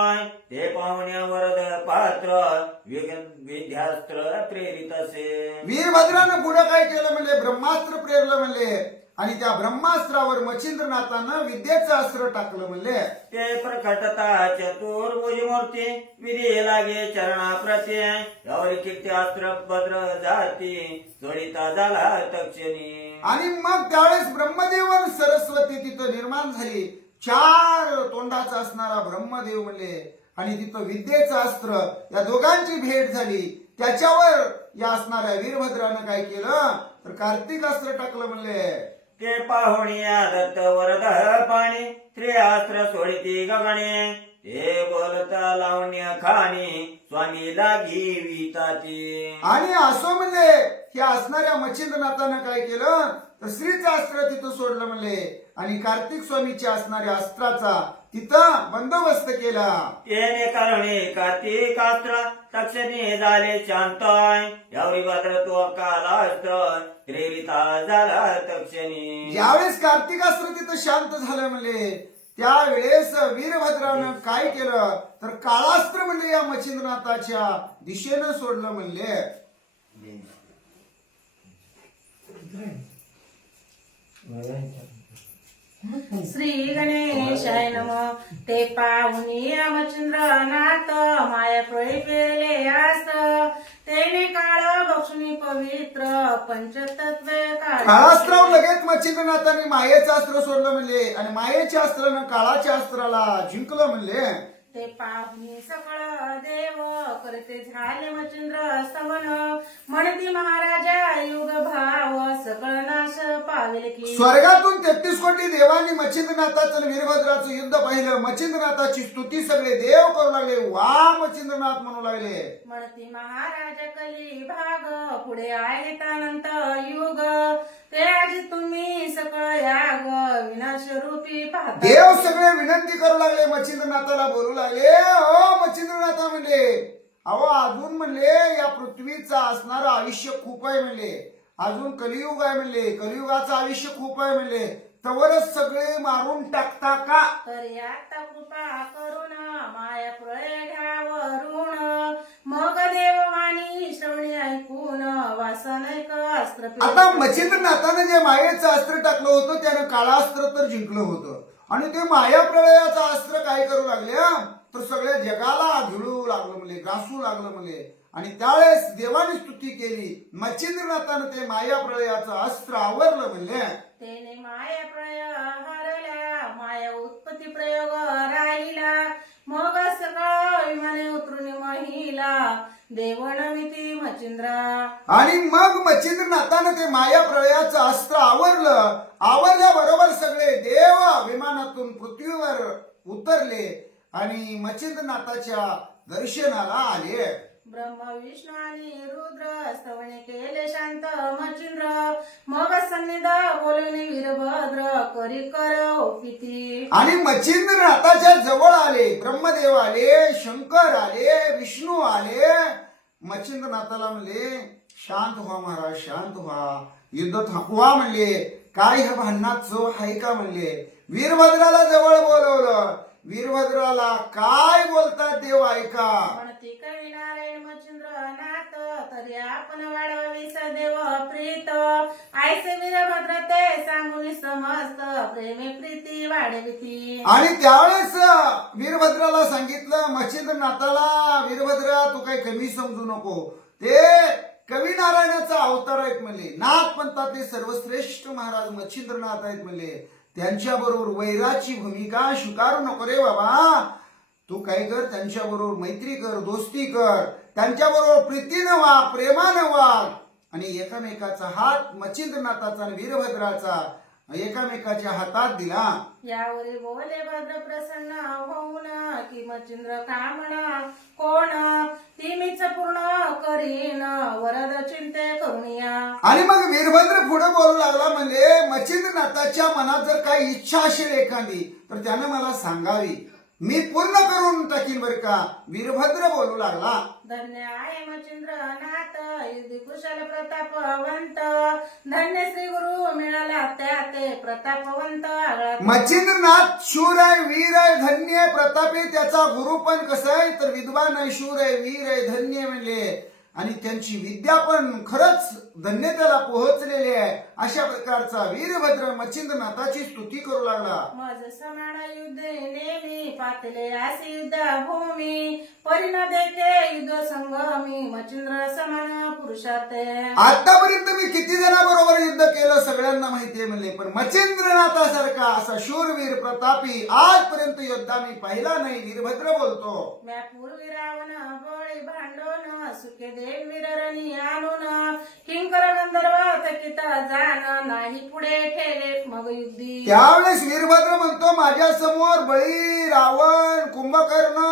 ते पाहुण्या वरद पात्र विद्यास्त्र प्रेरित असे. वीरभद्रानं पुढे काय केलं म्हणजे ब्रह्मास्त्र प्रेरलं म्हणले आणि त्या ब्रह्मास्त्रावर मच्छिंद्रनाथानं विद्येचं अस्त्र टाकलं म्हणले. ते प्रकटता चतुर्भुज मूर्ती विधी लागे चरणा प्रत्ये यावरी कीर्त्यास्त्र भद्र जाती जोडिता झाला तक्षणी. आणि मग त्यावेळेस ब्रह्मदेव आणि सरस्वती तिथं निर्माण झाली. 4 तोंडाचा असणारा ब्रह्मदेव म्हणले आणि तिथं विद्येचं अस्त्र या दोघांची भेट झाली. त्याच्यावर या असणाऱ्या वीरभद्रानं काय केलं तर कार्तिक अस्त्र टाकलं म्हणले. ते पाहुणिया दत्त वरद पाणी त्रियास्त्र सोडिती गगणे ते बोलता लावण्य खाणी स्वामी लागी विताती. आणि असो म्हणले या असणाऱ्या मच्छिंद्रनाथानं काय केलं तर श्रीचं अस्त्र तिथं सोडलं म्हणले आणि कार्तिक स्वामीच्या असणाऱ्या अस्त्राचा तिथं बंदोबस्त केला. तेने करणे कार्तिक अस्त्र तक्षणी झाले शांत यावरी भद्र तो कालास्त्र प्रेरिता झाला तक्षणी. ज्यावेळेस कार्तिक अस्त्र तिथं शांत झालं म्हणले त्यावेळेस वीरभद्रानं काय केलं तर काळास्त्र म्हणले या मच्छिंद्रनाथाच्या दिशेनं सोडलं म्हणले. श्री गणेशाय नमः. ते पाहुनी मच्छिंद्रनाथ माया प्रळी पेले आस्त तेने काळ बक्षुनी पवित्र पंचतत्वे काळास्त्रावर लगेच मच्छिंद्रनाथाने मायेचं अस्त्र सोडलं म्हणले आणि मायेच्या अस्त्रानं काळाच्या अस्त्राला जिंकलं म्हणले. ते पाहुनी सकळ देव करते झाले मच्छिंद्र स्तवन म्हणती महाराजा युग भाव सकळ नाश पावेल की. स्वर्गातून 33 कोटी देवांनी मच्छिंद्रनाथाचं आणि वीरभद्राचं युद्ध पाहिलं. मच्छिंद्रनाथाची स्तुती सगळे देव करू लागले. वा मच्छिंद्रनाथ म्हणू लागले. म्हणती महाराज कली भाग पुढे आहेत अनंत युग ते आजी तुम्ही सकळ याग विनाश रूपी पाहता. देव सगळे विनंती करू लागले मच्छिंद्रनाथाला बोलू लागले हो मच्छिंद्रनाथा म्हणले अहो अजून म्हणले या पृथ्वीचं असणारं आयुष्य खूप आहे म्हणले, अजून कलियुग आहे म्हणले, कलियुगाचं आयुष्य खूप आहे म्हणले, तवरच सगळे मारून टाकता का. तर यात कृपा करून माया प्रळे घ्यावरून मग देववाणी श्रवणी ऐकून वासनैक अस्त्र आता मच्छिंद्रनाथानं जे मायेचं अस्त्र टाकलं होतं त्यानं काळास्त्र तर जिंकलं होतं आणि ते माया प्रलयाचं अस्त्र काय करू लागले तर सगळ्या जगाला झुळू लागलं म्हणले, ग्रासू लागलं म्हणले. आणि त्यावेळेस देवाने स्तुती केली. मच्छिंद्रनाथानं ते माया प्रलयाचं अस्त्र आवरलं म्हणले. तेने माया प्रय हरल्या, माया उत्पत्ती प्रयोग राहिला. मग सकाळ विमाने उतरून महिला देवनमिती मच्छिंद्रा. आणि मग मच्छिंद्रनाथानं ते माया प्रलयाचं अस्त्र आवरलं. आवरल्याबरोबर सगळे देव विमानातून पृथ्वीवर उतरले आणि मच्छिंद्रनाथाच्या दर्शनाला आले. ब्रह्म विष्णू आणि रुद्र स्तवने केले शांत मच्छिंद्र. मग सन्निध बोलवणे वीरभद्र करी कर किती. आणि मच्छिंद्रनाथाच्या जवळ आले, ब्रह्मदेव आले, शंकर आले, विष्णू आले. मच्छिंद्रनाथाला म्हणले शांत व्हा महाराज, शांत व्हा, युद्ध थांबवा म्हणले. काय ह्या भांडणात चव आहे का म्हणले. वीरभद्राला जवळ बोलवलं. वीरभद्राला काय बोलतात देव ऐका. म्हणती कवी नारायण मच्छिंद्रनाथ तरी आपण वाढवावी सदैव प्रीत. आयसे वीरभद्र ते सांगून समस्त प्रेमे प्रीती वाढविती. आणि त्यावेळेस वीरभद्राला सांगितलं मच्छिंद्रनाथाला, वीरभद्रा तू काही कमी समजू नको, ते कवी नारायणाचा अवतार आहेत म्हणले. नाथ म्हणतात ते सर्वश्रेष्ठ महाराज मच्छिंद्रनाथ आहेत म्हणले. त्यांच्या बरोबर वैराची भूमिका स्वीकारू नको रे बाबा. तू काय कर, त्यांच्या बरोबर मैत्री कर, दोस्ती कर, त्यांच्या बरोबर प्रीतीनं वाग, प्रेमानं वाग. आणि एकामेकाचा हात मच्छिंद्रनाथाचा आणि वीरभद्राचा एकामेकाच्या हातात दिला. यावरी बोले भद्र प्रसन्न होऊन की मच्छिंद्र कामना कोण ती मीच पूर्ण करीन वरद चिंते करुणिया. आणि मग वीरभद्र पुढे बोलू लागला म्हणले मच्छिंद्रनाथाच्या मनात जर काही इच्छा असेल एखादी तर त्यानं मला सांगावी, मी पूर्ण करून टाकीन बर का. वीरभद्र बोलू लागला. धन्य आहे मच्छिंद्रनाथ युधी कुशल प्रतापवंत. धन्य श्री गुरु मिळाला त्या ते प्रतापवंत. मच्छिंद्रनाथ शूर आहे, वीर आहे, धन्य आहे, प्रतापी. त्याचा गुरु पण कसं आहे तर विद्वान आहे, शूर आहे, वीर आहे, धन्य म्हणले. आणि त्यांची विद्या पण खरंच धन्यतेला पोहोचलेली आहे. अशा प्रकारचा वीरभद्र मच्छिंद्रनाथाची स्तुती करू लागला. मज समान युद्ध नेमी पातले असे युद्ध भूमी. परिण देखे युद्ध संगमी मच्छिंद्र समान पुरुषार्थ. आतापर्यंत मी किती जणांबरोबर युद्ध केलं सगळ्यांना माहितीये म्हणले, पण मच्छिंद्रनाथासारखा असा शूरवीर प्रतापी आजपर्यंत योद्धा मी पाहिला नाही. वीरभद्र बोलतो. म्या पूर्वी रावण बळी भांडून सुखे देव वीररणी आणून. किंकर गंधर्व थकिता जाण नाही पुढे ठेले मग युद्धी. त्यावेळेस वीरभद्र म्हणतो माझ्या समोर बळी, रावण, कुंभकर्ण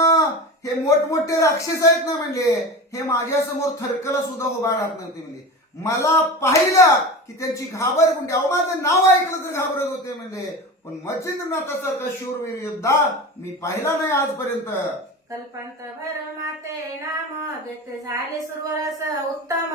हे मोठमोठे राक्षस आहेत ना म्हणले, हे माझ्या समोर थरकला सुद्धा उभा राहत नव्हते म्हणले. मला पाहिलं की त्यांची घाबरगुंडी, अहो माझं नाव ऐकलं तर घाबरत होते म्हणले. पण मच्छिंद्रनाथासारखा शूरवीर योद्धा मी पाहिला नाही आजपर्यंत. कल्पंत भर माते नाम देते झाले सुरवरस उत्तम.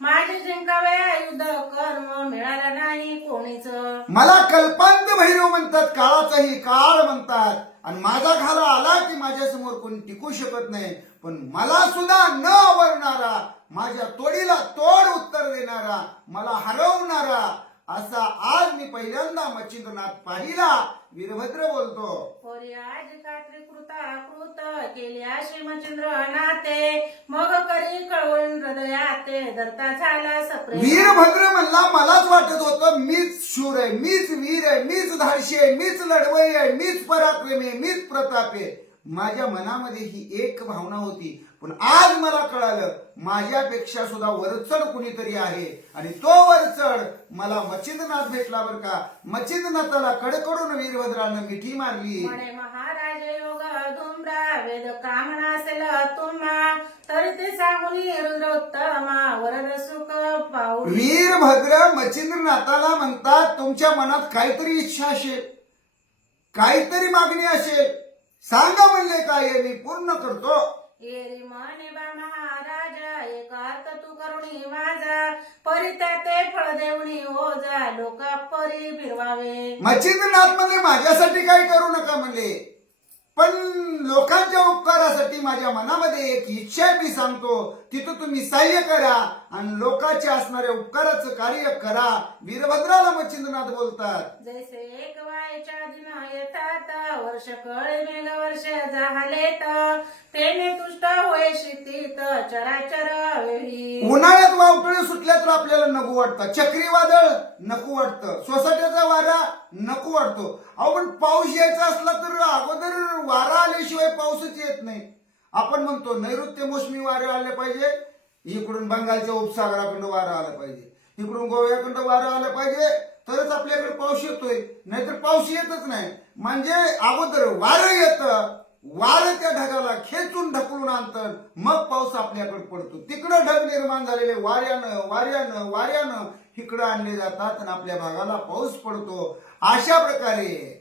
माझे जिंकावे युद्ध कर्म मिळालं नाही कोणीच. मला कल्पांत भैरव म्हणतात, काळाचाही काळ म्हणतात. आणि माझा घाला आला की माझ्या समोर कोणी टिकू शकत नाही. पण मला सुद्धा न आवडणारा, माझ्या तोडीला तोड उत्तर देणारा, मला हरवणारा असा आज मी पहिल्यांदा मच्छिंद्रनाथ पाहिला. वीरभद्र बोलतो. पोरी आज कात्री कृता कृत केली अशी मच्छिंद्रनाथे. मग करी कळवून हृदयाते धरता झाला सप्रेम. वीरभद्र म्हणला मलाच वाटत होतं मीच शूर आहे, मीच वीर आहे, मीच धाडशी आहे, मीच लढवई आहे, मीच पराक्रमी आहे, मीच प्रताप आहे. माझ्या मनामध्ये ही एक भावना होती. पण आज मला कळालं माझ्यापेक्षा सुद्धा वरचढ कुणीतरी आहे. आणि तो वरचढ मला मच्छिंद्रनाथ भेटला बर का. मच्छिंद्रनाथाला कडकडून वीरभद्रानं मिठी मारली. म्हणे महाराज योग धुम्रा वेद कामना असेल तुम्हा. तरी ते सांगून रुद्रोत्तमा वरद सुख पाहू. वीरभद्र मच्छिंद्रनाथाला म्हणतात तुमच्या मनात काहीतरी इच्छा असेल, काहीतरी मागणी असेल, सांगा म्हणले काय मी पूर्ण करतो. एरी म्हणे बा महाराज एक अर्थ तू करुणी माझा. परी ते फळ देवणी ओजा लोक परी फिरवावे. मच्छिंद्रनाथ म्हणले माझ्यासाठी काही करू नका म्हणले, पण लोकांच्या उपकारासाठी माझ्या मनामध्ये एक इच्छा आहे, मी सांगतो तिथं तुम्ही सहाय्य करा आणि लोकांच्या असणाऱ्या उपकाराचं कार्य करा. वीरभद्राला मच्छिंद्रनाथ बोलतात. जैसे एक वायच्या दिन येतात वर्ष कळे मेघ वर्ष झालेत तेने तुष्ट होय शेतीत चराचर वेळी. उन्हाळ्यात वावटळे सुटल्या तर आपल्याला नको वाटतं, चक्रीवादळ नको वाटतं, सोसाट्याचा वारा नको वाटतो. अहो पण पाऊस यायचा असला तर अगोदर वारा आल्याशिवाय पाऊसच येत नाही. आपण म्हणतो नैऋत्य मोसमी वारे आले पाहिजे, इकडून बंगालच्या उपसागराकडून वारा आला पाहिजे, इकडून गोव्याकडून वारा आला पाहिजे, तरच आपल्याकडे पाऊस येतोय, नाहीतर पाऊस येतच नाही. म्हणजे अगोदर वारं येतं, वारं त्या ढगाला खेचून ढकलून आणतं, मग पाऊस आपल्याकडे पडतो. तिकडं ढग निर्माण झालेले वाऱ्यानं इकडं आणले जातात आणि आपल्या भागाला पाऊस पडतो. अशा प्रकारे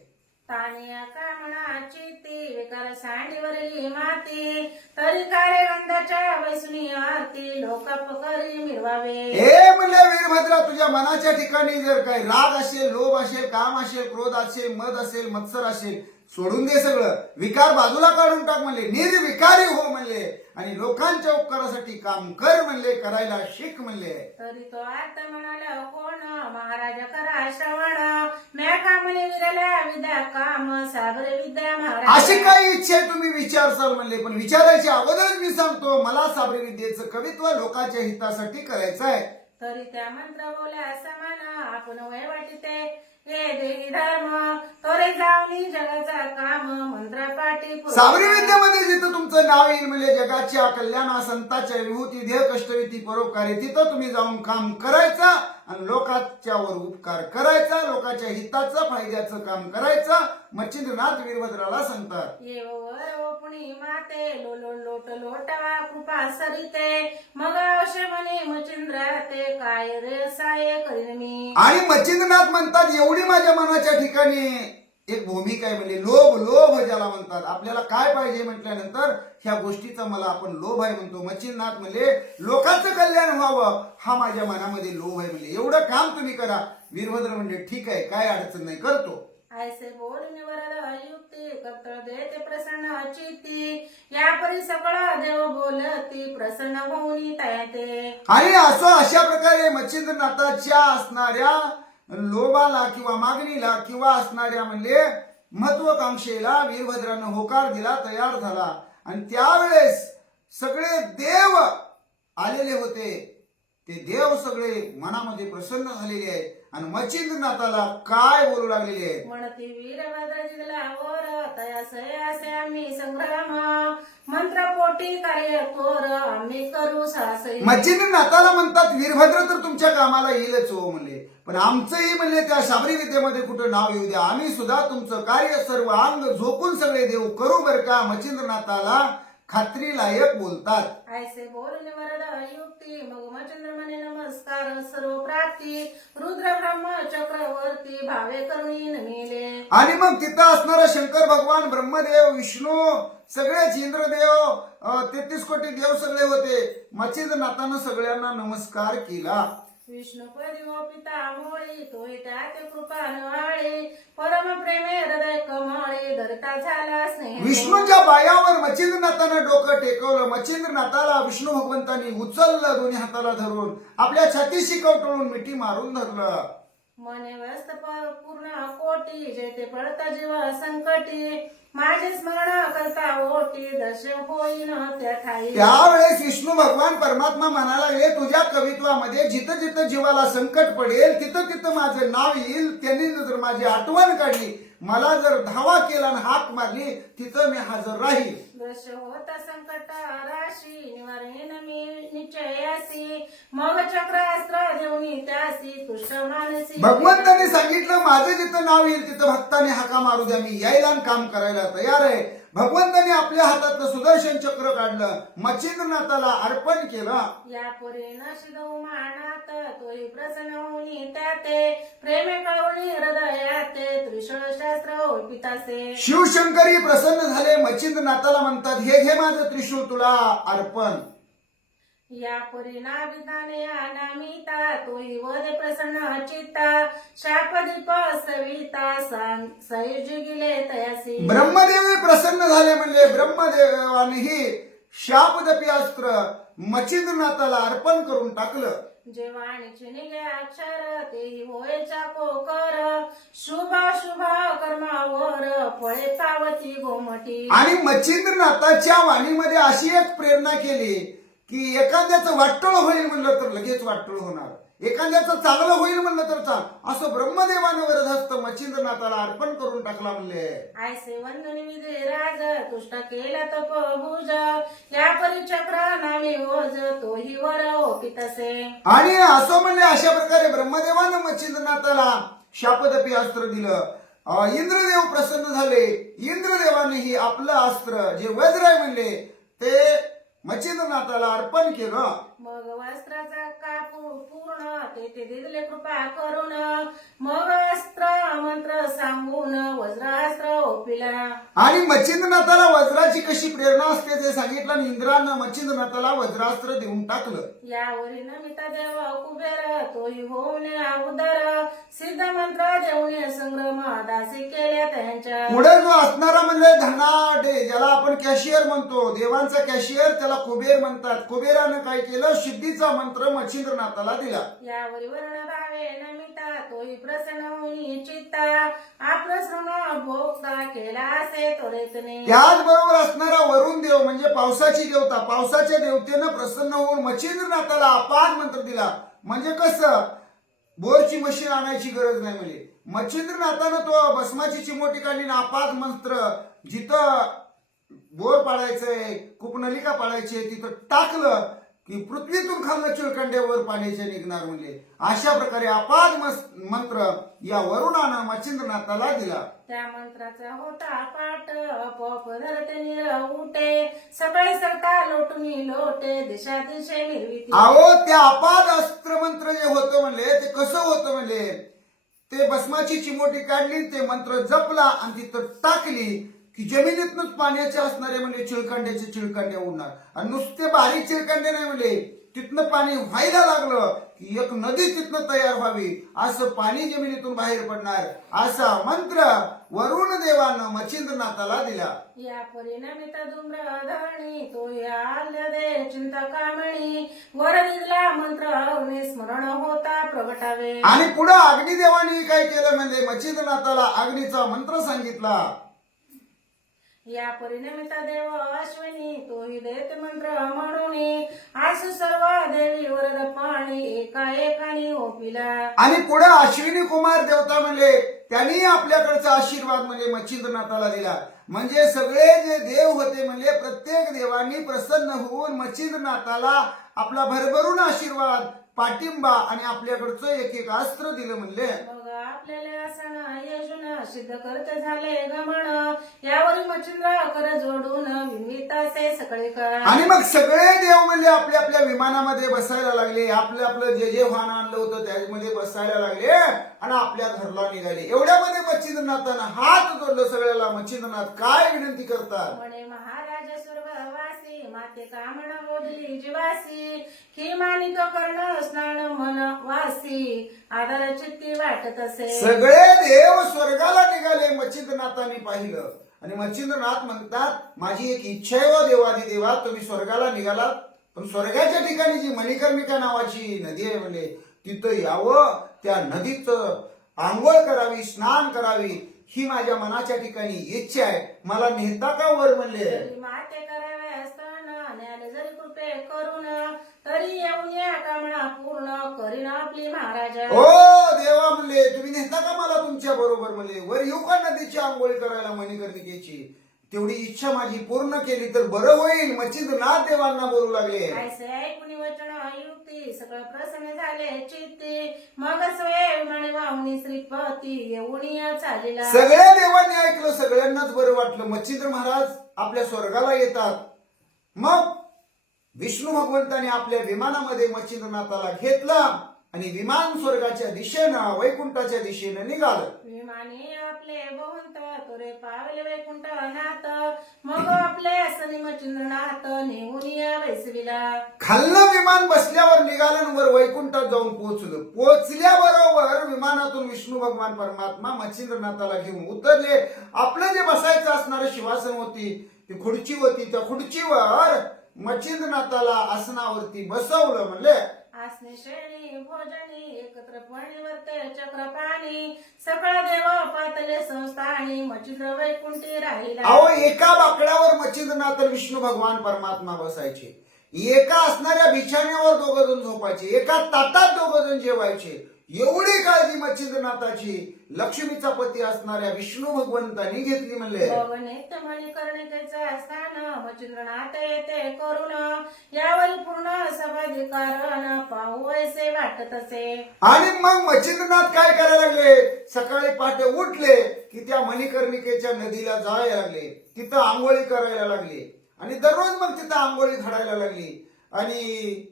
तानिया कामणाची ती विकार सांडीवरी माती तरी काळे गंधाच्या वैसुनी आरती लोक पकरी मिरवावे. हे म्हणले वीरभद्रा, तुझ्या मनाच्या ठिकाणी जर काही राग असेल, लोभ असेल, काम असेल, क्रोध असेल, मद असेल, मत्सर असेल, सोडून दे सगळं, विकार बाजूला काढून टाक म्हणले, निर्विकारी हो म्हणले आणि लोकांच्या उपकारासाठी काम कर म्हणले, करायला शिक म्हणले. तरी तो आता म्हणाला कोण महाराज करा श्रवण म्या कामने विरला विद्या काम साबरे विद्या महाराज. अशी काही इच्छा आहे तुम्ही विचारसाल म्हणले, पण विचारायच्या अगोदरच मी सांगतो मला साबरी विद्येचं कवित्व लोकांच्या हितासाठी करायचं आहे. तरी त्या मंत्र बोला समान आपण वय वाटिते हे देही धर्म तोरे जावनी जगाचा काम मंत्र पाठी साबरी विद्येमध्ये जिथं तुमचं नाव येईल म्हणजे जगाच्या कल्याणा संताच्या विभूती ध्येय कष्टविधी परोपकारी, तिथं तुम्ही जाऊन काम करायचं आणि लोकांच्यावर उपकार करायचा, लोकांच्या हिताचं फायद्याचं काम करायचं. मच्छिंद्रनाथ वीरभद्राला सांगतात. पुणी माते लोलो लोट लोटवा कृपा सरिते मग अवश्य म्हणे मच्छिंद्र ते काय रे साय करीन मी. आणि मच्छिंद्रनाथ म्हणतात एवढी माझ्या मनाच्या ठिकाणी एक भूमिका आहे म्हणजे लोभ ज्याला म्हणतात. आपल्याला काय पाहिजे म्हटल्यानंतर ह्या गोष्टीचा मला आपण लोभ आहे म्हणतो. मच्छिंद्रनाथ म्हणजे लोकांचं कल्याण व्हावं हा माझ्या मनामध्ये लोभ आहे म्हणजे एवढं काम तुम्ही करा. वीरभद्र म्हणजे ठीक आहे, काय अडचण नाही, करतो. ऐसे बोलणे वरद युक्ती कर्तव्य देते प्रसन्न चित्ती या परी सकळ देव बोलती प्रसन्न होऊन तयाते. आणि असं अशा प्रकारे मच्छिंद्रनाथाच्या असणाऱ्या लोभाला किंवा मागणीला किंवा असणाऱ्या म्हणजे महत्वाकांक्षेला वीरभद्रानं होकार दिला, तयार झाला. आणि त्यावेळेस सगळे देव आलेले होते, ते देव सगळे मनामध्ये प्रसन्न झालेले आहेत आणि मच्छिंद्रनाथाला काय बोलू लागलेले आहेत. म्हणती वीरभद्र जिल्हा वर तयासय असे आम्ही संग्राम मंत्र पोटी कार्य कोर आम्ही करू सासई. मच्छिंद्रनाथाला म्हणतात वीरभद्र तर तुमच्या कामाला येईलच हो म्हणले, पण आमचंही म्हणले त्या साबरी विद्येमध्ये कुठं नाव येऊ द्या, आम्ही सुद्धा तुमचं कार्य सर्व अंग झोकून सगळे देव करू बर का. मच्छिंद्रनाथाला खात्री लायक बोलतात. ऐसे बोलणे वरद युक्ती मग मच्छिंद्र म्हणे नमस्कार सर्व प्राप्ती रुद्र ब्रह्म चक्रवर्ती भावे करुणी नमिले. आणि मग तिथं असणारा शंकर भगवान, ब्रह्मदेव, विष्णू, सगळेच इंद्रदेव, 33 कोटी देव सगळे होते. मच्छिंद्रनाथानं सगळ्यांना नमस्कार केला. विष्णुपदी व पिता मोळी तोही त्यात कृपा नवाळी परम प्रेमे हृदय कमाळी धरता झाला स्नेह. विष्णूच्या पायावर मच्छिंद्रनाथानं डोकं टेकवलं. मच्छिंद्रनाथाला विष्णू भगवंतांनी उचललं, दोन्ही हाताला धरून आपल्या छातीशी कवटळून मिठी मारून धरलं. मने व्यस्त पूर्ण कोटी जेते पडता जीव संकटी माझे स्मरण करता ओटी दर्शन होईन त्या ठाई. त्यावेळेस विष्णू भगवान परमात्मा म्हणायला लागले तुझ्या कवित्वामध्ये जिथं जिथं जीवाला संकट पडेल तिथं तिथं माझं नाव येईल. त्यांनी जर माझी आठवण काढली, मला जर धावा केला आणि हाक मारली, तिथं मी हजर राहील. दर्श होता संकट राशी निवारेन मी निश्चयासी मग चक्रास्त्र देऊनी त्यासी तुष्ट मानसी. भगवंताने सांगितलं माझं जिथं नाव येईल तिथं भक्ताने हाका मारू द्या, मी यायला आणि काम करायला तयार आहे. भगवंताने आपल्या हातातलं सुदर्शन चक्र काढलं, मच्छिंद्रनाथाला अर्पण केलं. या पुरी नशिदऊ मानात तोही प्रसन्न होऊनी त्याते प्रेमे कळवणी हृदयाते त्रिशूळ शास्त्र पितासे. शिवशंकरी प्रसन्न झाले. मच्छिंद्रनाथाला म्हणतात हे घे माझं त्रिशूळ तुला अर्पण. या परिणामिताने अनामिता तोही वदे प्रसन्न चित्ता शापदीप सविता सयुजी गेले तयासी. ब्रह्मदेव प्रसन्न झाले म्हणजे ब्रह्मदेवानेही शापदपी अस्त्र मच्छिंद्रनाथाला अर्पण करून टाकलं. जेव्हा निघे अक्षर तेही होयच्या कोकर शुभ शुभ कर्मावर फळे पावती गोमटी. आणि मच्छिंद्रनाथाच्या वाणीमध्ये अशी एक प्रेरणा केली की एखाद्याचं वाटोळ होईल म्हणलं तर लगेच वाटोळ होणार, एखाद्याचं चांगलं होईल म्हणलं तर असं ब्रह्मदेवानं वरदहस्त मच्छिंद्रनाथाला अर्पण करून टाकला म्हणले. आयसे वंदनी विधे राज तुष्ट केला तप भुज या परिचक्र नामे ओज तोही वर ओपितसे. आणि असं म्हणले अशा प्रकारे ब्रह्मदेवानं मच्छिंद्रनाथाला शापदपी अस्त्र दिलं. इंद्रदेव प्रसन्न झाले. इंद्रदेवानेही आपलं अस्त्र जे वज्र आहे म्हणले ते मच्छिंद्रनाथाला अर्पण केलं. मग वस्त्राचा कापू पूर्ण ते दिले कृपा करून मग अस्त्र मंत्र सांगून वज्रास्त्र ओपिला. आणि मच्छिंद्रनाथाला वज्राची कशी प्रेरणा असते ते सांगितलं आणि इंद्रानं मच्छिंद्रनाथाला वज्रास्त्र देऊन टाकलं. यावरी नमिता देव कुबेर तोही होऊन उदर सिद्ध मंत्र देऊन संग्रम दासी केल्या त्यांच्या. पुढे जो असणारा म्हणजे धनाढ्य ज्याला आपण कॅशियर म्हणतो, देवांचा कॅशियर त्याला कुबेर म्हणतात. कुबेरानं काय केलं, सिद्धीचा मंत्र मच्छिंद्रनाथाला दिला. यावरी वर्ण भावे नमिता तोही प्रसन्न होई चित्ता आप्रश्रम भोगता केला असे त्वरेतने. त्याचबरोबर असणारा वरुण देव म्हणजे पावसाची देवता, पावसाच्या देवतेनं प्रसन्न होऊन मच्छिंद्रनाथाला अपार मंत्र दिला. म्हणजे कसं, बोरची मशीन आणायची गरज नाही म्हणजे मच्छिंद्रनाथानं तो भस्माची चिमोटी काढली ना अपार मंत्र जिथं बोर पाडायचंय, कूपनलिका पाडायची तिथं टाकलं की पृथ्वीतून खाल्लं चिळखंड्यावर पाण्याचे निघणार म्हणले. अशा प्रकारे अपार मंत्र या वरुणानं मच्छिंद्रनाथाला दिला. त्या मंत्राचा होता पाठ पप धरते निर उठे सकाळी सरता लोटुनी लोटे दिशा दिशे निर्विती. अहो त्या अपाद अस्त्र मंत्र जे होतं म्हणले ते कसं होतं म्हणले, ते भस्माची चिमोटी काढली, ते मंत्र जपला आणि तिथं टाकली की जमिनीतूनच पाण्याचे असणारे म्हणजे चिळकांड्याचे चिळकांड्या उडणार. आणि नुसते बारीक चिळकांडे नाही म्हणजे तिथनं पाणी व्हायला लागलं की एक नदी तिथनं तयार व्हावी, असं पाणी जमिनीतून बाहेर पडणार असा मंत्र वरुण देवानं मच्छिंद्रनाथाला दिला. या परिणामित धूम्र धरणी तो आल्य दे चिंता कामणी वर दिला मंत्र स्मरण होता प्रगटावे. आणि पुढे अग्निदेवाने काय केलं म्हणजे मच्छिंद्रनाथाला अग्नीचा मंत्र सांगितला. या परिणामिता देव अश्विनी तोही देत मंत्र म्हणून आसु सर्व देवी वरद पाणी एका एकाने ओपिला. आणि पुढे अश्विनी कुमार देवता म्हणले त्यांनी आपल्याकडचा आशीर्वाद म्हणजे मच्छिंद्रनाथाला दिला. म्हणजे सगळे जे देव होते म्हणजे प्रत्येक देवांनी प्रसन्न होऊन मच्छिंद्रनाथाला आपला भरभरून आशीर्वाद, पाठिंबा आणि आपल्याकडचं एक एक अस्त्र दिलं म्हणले. मग आपल्याला असण यजुन सिद्ध करत झाले गमन यावर मच्छिंद्र कर जोडून विमितासे सगळे कर. आणि मग सगळे देव म्हणजे आपल्या आपल्या विमानामध्ये बसायला लागले, आपलं आपलं जे वाहन आणलं होतं त्यामध्ये बसायला लागले आणि आपल्या घरला निघाले. एवढ्यामध्ये मच्छिंद्रनाथानं हात जोडलं सगळ्याला. मच्छिंद्रनाथ काय विनंती करतात, म्हणे महाराज स्वर्गवासी माते कामण बोधली जीवासी की मानिक कर्ण स्नान मन वासी आदर चित्ती वाटत असे. सगळे देव स्वर्गाला निघाले मच्छिंद्रनाथांनी पाहिलं. आणि मच्छिंद्रनाथ म्हणतात माझी एक इच्छा आहे व देवादी देवा, तुम्ही स्वर्गाला निघालात पण स्वर्गाच्या ठिकाणी जी मणिकर्णिका नावाची नदी आहे म्हणजे तिथं यावं, त्या नदीचं आंघोळ करावी, स्नान करावी ही माझ्या मनाच्या ठिकाणी इच्छा आहे. मला नेता का वर म्हणले. माते करावे स्तन न्याले जरी कृपे करून तरी येऊन या कामना पूर्ण करीन आपली महाराजा. ओ देवा म्हणले तुम्ही नेता का मला तुमच्या बरोबर म्हणले. वर येऊ का नदीची आंघोळ करायला मणिकर्णिकेची. तेवढी इच्छा माझी पूर्ण केली तर बरं होईल. मच्छिंद्रनाथ देवांना बोलू लागले. ऐसे ऐकून वचन युक्ती सगळं प्रसन्न झाले चित्ती मग स्वय म्हणे वाहुनी श्रीपती येऊन या चालीला. सगळ्या देवांनी ऐकलं, सगळ्यांनाच बरं वाटलं. मच्छिंद्र महाराज आपल्या स्वर्गाला येतात. मग विष्णू भगवंताने आपल्या विमानामध्ये मच्छिंद्रनाथाला घेतला आणि विमान स्वर्गाच्या दिशेनं वैकुंठाच्या दिशेनं निघालं. विमाने आपले बहुंत तुरे पावले वैकुंठ नाथ मग आपले सनी मच्छिंद्रनाथ नेऊन या वैसविला. खालनं विमान बसल्यावर निघालं आणि वर वैकुंठात जाऊन पोहोचलं. पोहोचल्याबरोबर विमानातून विष्णू भगवान परमात्मा मच्छिंद्रनाथाला घेऊन उतरले. आपलं जे बसायचं असणारं शिवासन होती, ती खुर्ची होती, त्या खुर्चीवर मच्छिंद्रनाथाला आसनावरती बसवलं. म्हणले आसने श्रेणी भोजनी एकत्र वर्ते चक्रपाणी सकळ देव पातले संस्थानी मच्छिंद्र वैकुंठी राहिला. अहो, एका बाकड्यावर मच्छिंद्रनाथ विष्णू भगवान परमात्मा बसायचे. एका असणाऱ्या बिछाण्यावर दोघ जण झोपायचे. एका ताटात दोघ जण जेवायचे. एवढी काळजी मच्छिंद्रनाथाची लक्ष्मीचा पती असणाऱ्या विष्णू भगवंतांनी घेतली. म्हणले नित्य मणिकर्णिकेचा स्थान मच्छिंद्रनाथ येते करून यावर पूर्ण सभाधिकारण पाहू ऐसे वाटत असे. आणि मग मच्छिंद्रनाथ काय करायला लागले, सकाळी पहाटे उठले की त्या मणिकर्णिकेच्या नदीला जायला लागले. तिथं आंघोळी करायला लागले आणि दररोज मग तिथं आंघोळी घडायला लागली. आणि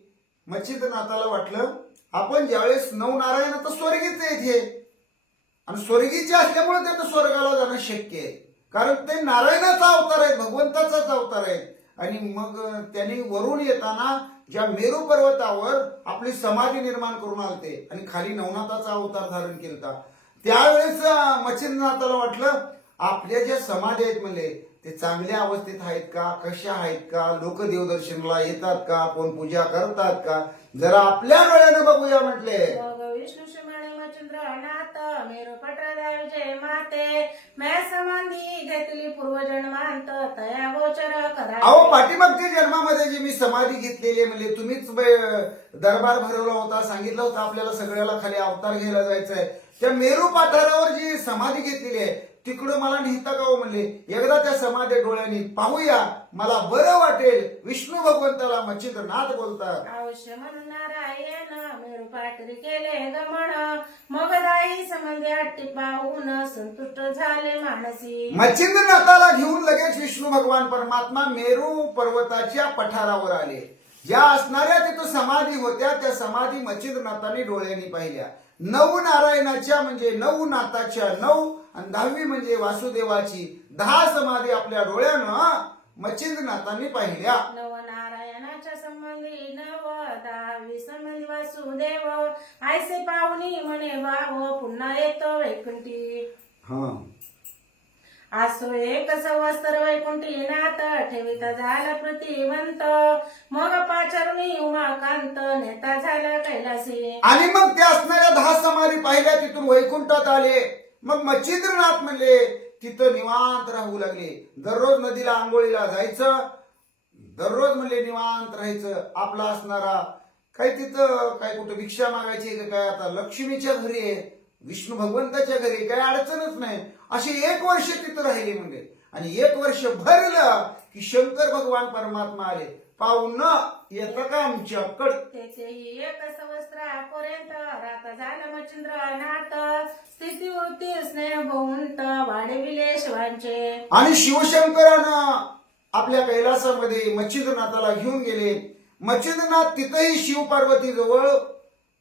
मच्छिंद्रनाथाला वाटलं आपण ज्यावेळेस नवनारायण तर स्वर्गीच आहेत हे, आणि स्वर्गीचे असल्यामुळे त्यांना स्वर्गाला जाणं शक्य आहे, कारण ते नारायणाचा अवतार आहे, भगवंताचाच अवतार आहे. आणि मग त्यांनी वरून येताना ज्या मेरू पर्वतावर आपली समाधी निर्माण करून आलते आणि खाली नवनाथाचा अवतार धारण केलता. त्यावेळेस मच्छिंद्रनाथाला वाटलं आपल्या ज्या समाधी आहेत म्हणले ते चांगल्या अवस्थेत आहेत का, कशा आहेत का, लोक देवदर्शनाला येतात का, कोण पूजा करतात का, जरा आपल्या डोळ्यानं बघूया म्हटले. मग विष्णू शिमणे मच्छिंद्रनाथ मेरू पटरा विजय माते मैं समाधी घेतली पूर्वजन्मांत तया गोचर करा. अहो, पाठीमागच्या जन्मामध्ये जी मी समाधी घेतलेली आहे म्हणजे तुम्हीच दरबार भरवला होता, सांगितलं होतं आपल्याला सगळ्याला खाली अवतार घ्यायला जायचंय. त्या मेरू पाठारावर जी समाधी घेतलेली आहे तिकडं मला नेता का हो म्हणले. एकदा त्या समाधी डोळ्यांनी पाहूया, मला बरं वाटेल. विष्णू भगवंताला मच्छिंद्रनाथ बोलतात. अवश्य म्हणून नारायण मेरू पाटरी केले गमन मग राही संबंधी अट्टी पाहून संतुष्ट झाले मानसी. मच्छिंद्रनाथाला घेऊन लगेच विष्णू भगवान परमात्मा मेरू पर्वताच्या पठारावर आले. ज्या असणाऱ्या तिथं समाधी होत्या त्या समाधी मच्छिंद्रनाथांनी डोळ्यांनी पाहिल्या. 9 नारायणाच्या म्हणजे 9 नाथाच्या 9 आणि 10वी म्हणजे वासुदेवाची 10 समाधी आपल्या डोळ्यानं मच्छिंद्रनाथांनी पाहिल्या. नवनारायणाच्या संबंधी 9 10 संबंधी वासुदेव ऐसे पाहुणी म्हणे भाव पुन्हा येतो वैकुंठी. असो एक संवत्सर वैकुंठी नाथ ठेविता झाला प्रतिवंत मग पाचरुणी उमाकांत नेता झाला कैलासी. आणि मग त्या असणाऱ्या 10 समाधी पाहिल्या, तिथून वैकुंठात आले. मग मच्छिंद्रनाथ म्हणले तिथं निवांत राहू लागले. दररोज नदीला आंघोळीला जायचं, दररोज म्हणले निवांत राहायचं. आपला असणारा काय तिथं काय कुठं भिक्षा मागायची का काय, आता लक्ष्मीच्या घरी आहे, विष्णू भगवंताच्या घरी काही अडचणच नाही. असे 1 वर्ष तिथं राहिले म्हणजे. आणि 1 वर्ष भरलं की शंकर भगवान परमात्मा आले. पाहुण येतं का आमच्याकडं. तेथेही 1 संवत्सरापर्यंत राहता झाला मच्छिंद्रनाथ स्थिती वृत्ती स्नेह बहुंत वाढविले शिवांचे. आणि शिवशंकरानं आपल्या कैलासामध्ये मच्छिंद्रनाथाला घेऊन गेले. मच्छिंद्रनाथ तिथंही शिव पार्वती जवळ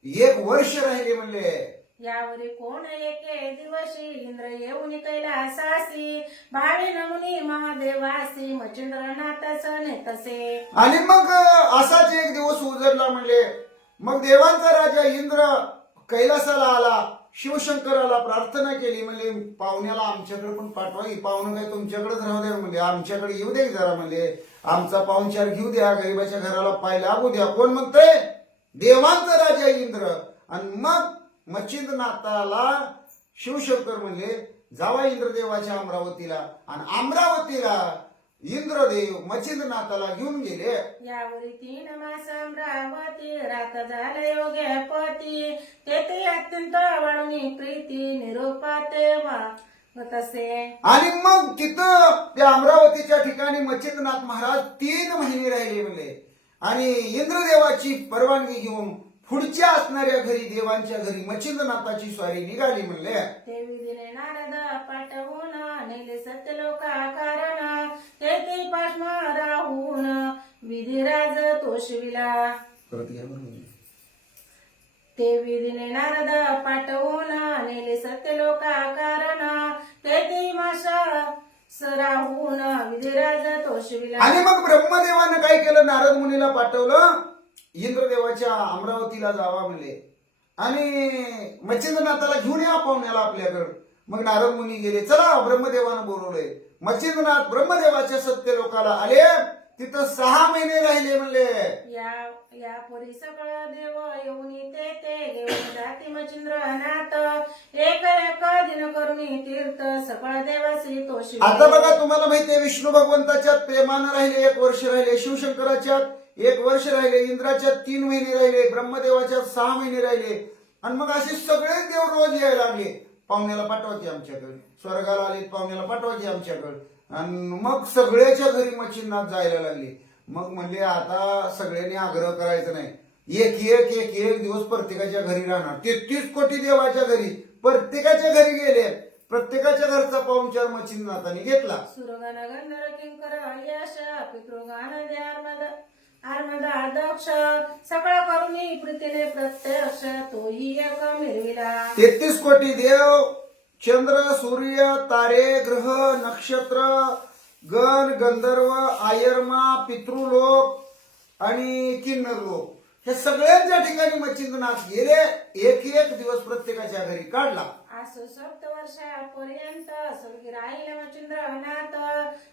1 वर्ष राहिले म्हणले. यावरी कोण एके दिवशी इंद्र येऊन कैलासासी भावी नमुनी महादेवासी मच्छिंद्रनाथाच नेतसे. आणि मग असाच एक दिवस उजडला म्हणले. मग देवांचा राजा इंद्र कैलासाला आला, शिवशंकराला प्रार्थना केली. म्हणजे पाहुण्याला आमच्याकडे पण पाठवा, पाहुणं काय तुमच्याकडेच राहू द्या म्हणजे, आमच्याकडे येऊ दे जरा म्हणजे, आमचा पाहुणचार घेऊ द्या, गरीबाच्या घराला पाय लागू द्या. कोण म्हणतंय? देवांचा राजा इंद्र. आणि मग मच्छिंद्रनाथाला शिवशंकर म्हणले जावा इंद्रदेवाच्या अमरावतीला. आणि अमरावतीला इंद्रदेव मच्छिंद्रनाथाला घेऊन गेले. यावरी 3 मास अमरावती रात झाला योग्यपती तेथे अत्यंत वाढून प्रीती निरोपाते तसे. आणि मग तिथं त्या अमरावतीच्या ठिकाणी मच्छिंद्रनाथ महाराज 3 महिने राहिले म्हणले. आणि इंद्रदेवाची परवानगी घेऊन पुढच्या असणाऱ्या घरी देवांच्या घरी मच्छिंद्रनाथाची स्वारी निघाली म्हणले. ते विधीने नारद पाठवून नेले सत्यलोका कारण तेथे पाश्म राहून विधिराज तोषविला. परत घ्या बरोबर. ते नारद पाठवून नेले सत्य लोका कारण ते माशा सराहून विधिराज तोषविला. आणि मग ब्रह्मदेवानं काय केलं, नारद मुनीला पाठवलं इंद्रदेवाच्या अमरावतीला जावा म्हणले आणि मच्छिंद्रनाथाला घेऊन या पाहुण्याला आपल्याकडं. मग नारद मुनी गेले, चला ब्रह्मदेवानं बोलवलंय. मच्छिंद्रनाथ ब्रह्मदेवाच्या सत्य लोकाला आले, तिथं 6 महिने राहिले म्हणले. या परी सकळ देव येऊन ते घेऊन जाती मच्छिंद्रनाथ एक एक दिन करुणी तीर्थ सकळ देवासी तोषी. आता बघा, तुम्हाला माहितीये विष्णू भगवंताच्यात प्रेमानं राहिले 1 वर्ष राहिले, शिवशंकराच्यात 1 वर्ष राहिले, इंद्राच्यात 3 महिने राहिले, ब्रह्मदेवाच्यात 6 महिने राहिले. आणि मग असे सगळे देव रोज यायला लागले, पाहुण्याला पाठवा की आमच्याकडे, स्वर्गाला आले पाहुण्याला पाठवा की आमच्याकडे. आणि मग सगळ्याच्या घरी मच्छिंद्रनाथ जायला लागले. मग म्हणले आता सगळ्यांनी आग्रह करायचा नाही, एक दिवस प्रत्येकाच्या घरी राहणार. 33 कोटी देवाच्या घरी प्रत्येकाच्या घरी गेले, प्रत्येकाच्या घरचा पाहुणचार मच्छिंद्रनाथाने घेतला. सुरगण गंधर्व किंकर यश पितृगान आर्मदा दक्ष सकळ करुणी प्रीतीने प्रत्यक्ष तोही एक मिरविला. 33 कोटी देव, चंद्र सूर्य तारे ग्रह नक्षत्र गण गंधर्व आयर्मा पितृलोक आणि किन्नर लोक, हे सगळ्यांच्या ठिकाणी मच्छिंद्रनाथ गेले, एक दिवस प्रत्येकाच्या घरी काढला. असो 7 वर्षापर्यंत स्वर्गी राहिले मच्छिंद्रनाथ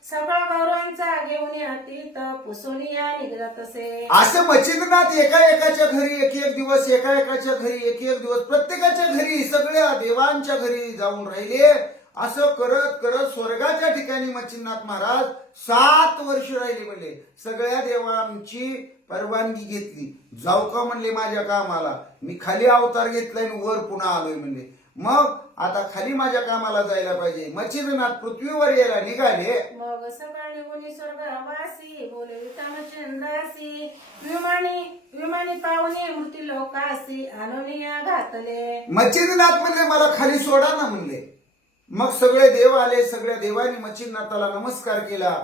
सगळा गौरवांचा घेऊन अतीत पुसोनिया निघत असे. असं मच्छिंद्रनाथ एकाच्या घरी एक दिवस, एकाच्या घरी एक दिवस, प्रत्येकाच्या घरी सगळ्या देवांच्या घरी जाऊन राहिले. असं करत करत स्वर्गाच्या ठिकाणी मच्छिंद्रनाथ महाराज 7 वर्ष राहिले. म्हणले सगळ्या देवांची परवानगी घेतली, जाऊ का म्हणले माझ्या कामाला, मी खाली अवतार घेतलाय आणि वर पुन्हा आलोय म्हणले. मग आता खाली माझ्या कामाला जायला पाहिजे. मच्छिंद्रनाथ पृथ्वीवर यायला निघाले. मग सकाळ निघून स्वर्गवासी बोलविता मच्छिंद्रासी विमानी पाहुणे मृत्यू लोकासी अनुनिया घातले. मच्छिंद्रनाथ म्हणले मला खाली सोडा ना म्हणले. मग सगळे देव आले, सगळ्या देवांनी मच्छिंद्रनाथाला नमस्कार केला.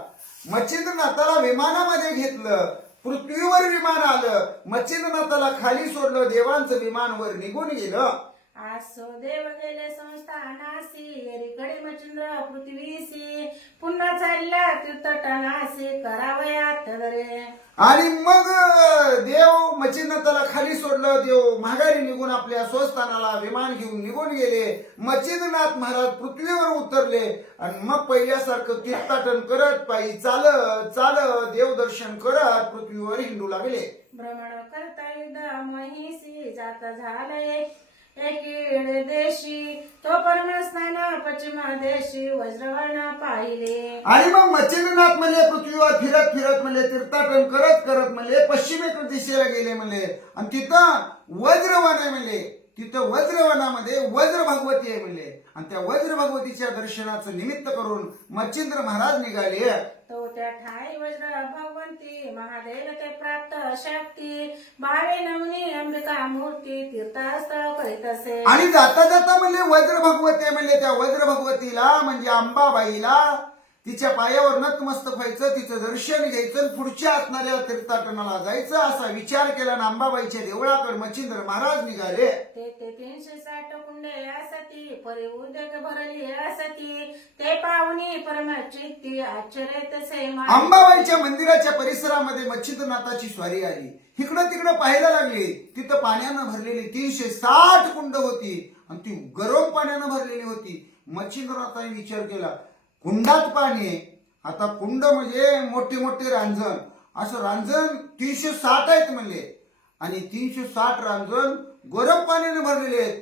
मच्छिंद्रनाथाला विमानामध्ये घेतलं, पृथ्वीवर विमान आलं, मच्छिंद्रनाथाला खाली सोडलं, देवांचं विमान वर निघून गेलं. आसो देव गेले संस्थानासी एरीकडे मच्छिंद्र पृथ्वीसी पुन्हा चालला तीर्थटनासी करावयात धरे. आणि मग देव मच्छिंद्रनाथाला खाली सोडलं, देव माघारी निघून आपल्या स्वस्थानाला विमान घेऊन निघून गेले. मच्छिंद्रनाथ महाराज पृथ्वीवर उतरले आणि मग पहिल्यासारखं तीर्थाटन करत पायी चालत देवदर्शन करत पृथ्वीवर हिंडू लागले. भ्रमण करता युद्ध महिषी जाता झालंय एकीड देशी तो परमस्थान पश्चिम देशी वज्रवर्ण पाहिले. आणि मग मच्छिंद्रनाथ म्हणले पृथ्वीवर फिरत म्हणले तीर्थाटन करत म्हणले पश्चिमेकडे दिशेला गेले म्हणले. आणि तिथं वज्रवन आहे म्हणले, तिथं वज्रवनामध्ये वज्र भगवती आहे म्हणले. आणि त्या वज्र भगवतीच्या दर्शनाचं निमित्त करून मच्छिंद्र महाराज निघाले. तो त्या ठाई वज्र भगवंती महादेव ते प्राप्त शक्ती 22 नवनी अंबिका मूर्ती तीर्थस्थळ करीत असे. आणि जाता म्हणले वज्र भगवती आहे म्हणले. त्या वज्र भगवतीला म्हणजे अंबाबाईला तिच्या पायावर नतमस्तक व्हायचं, तिचं दर्शन घ्यायचं, पुढच्या असणाऱ्या तीर्थाटनाला जायचं असा विचार केला. आणि अंबाबाईच्या देवळाकडे मच्छिंद्र महाराज निघाले. ते 360 कुंडे यासाठी परी उद्योग भरली यासाठी ते पाहुणी परमचित्ती आश्चर्य तसे. अंबाबाईच्या मंदिराच्या परिसरामध्ये मच्छिंद्रनाथाची स्वारी आली. इकडं तिकडं पाहायला लागली, तिथं पाण्यानं भरलेली 360 कुंड होती आणि ती गरम पाण्यानं भरलेली होती. मच्छिंद्रनाथाने विचार केला, कुंडात पाणी आहे, आता कुंड म्हणजे मोठे मोठे रांजण, असं रांजण 360 आहेत म्हणले. आणि 360 रांजण गरम पाण्याने भरलेले आहेत.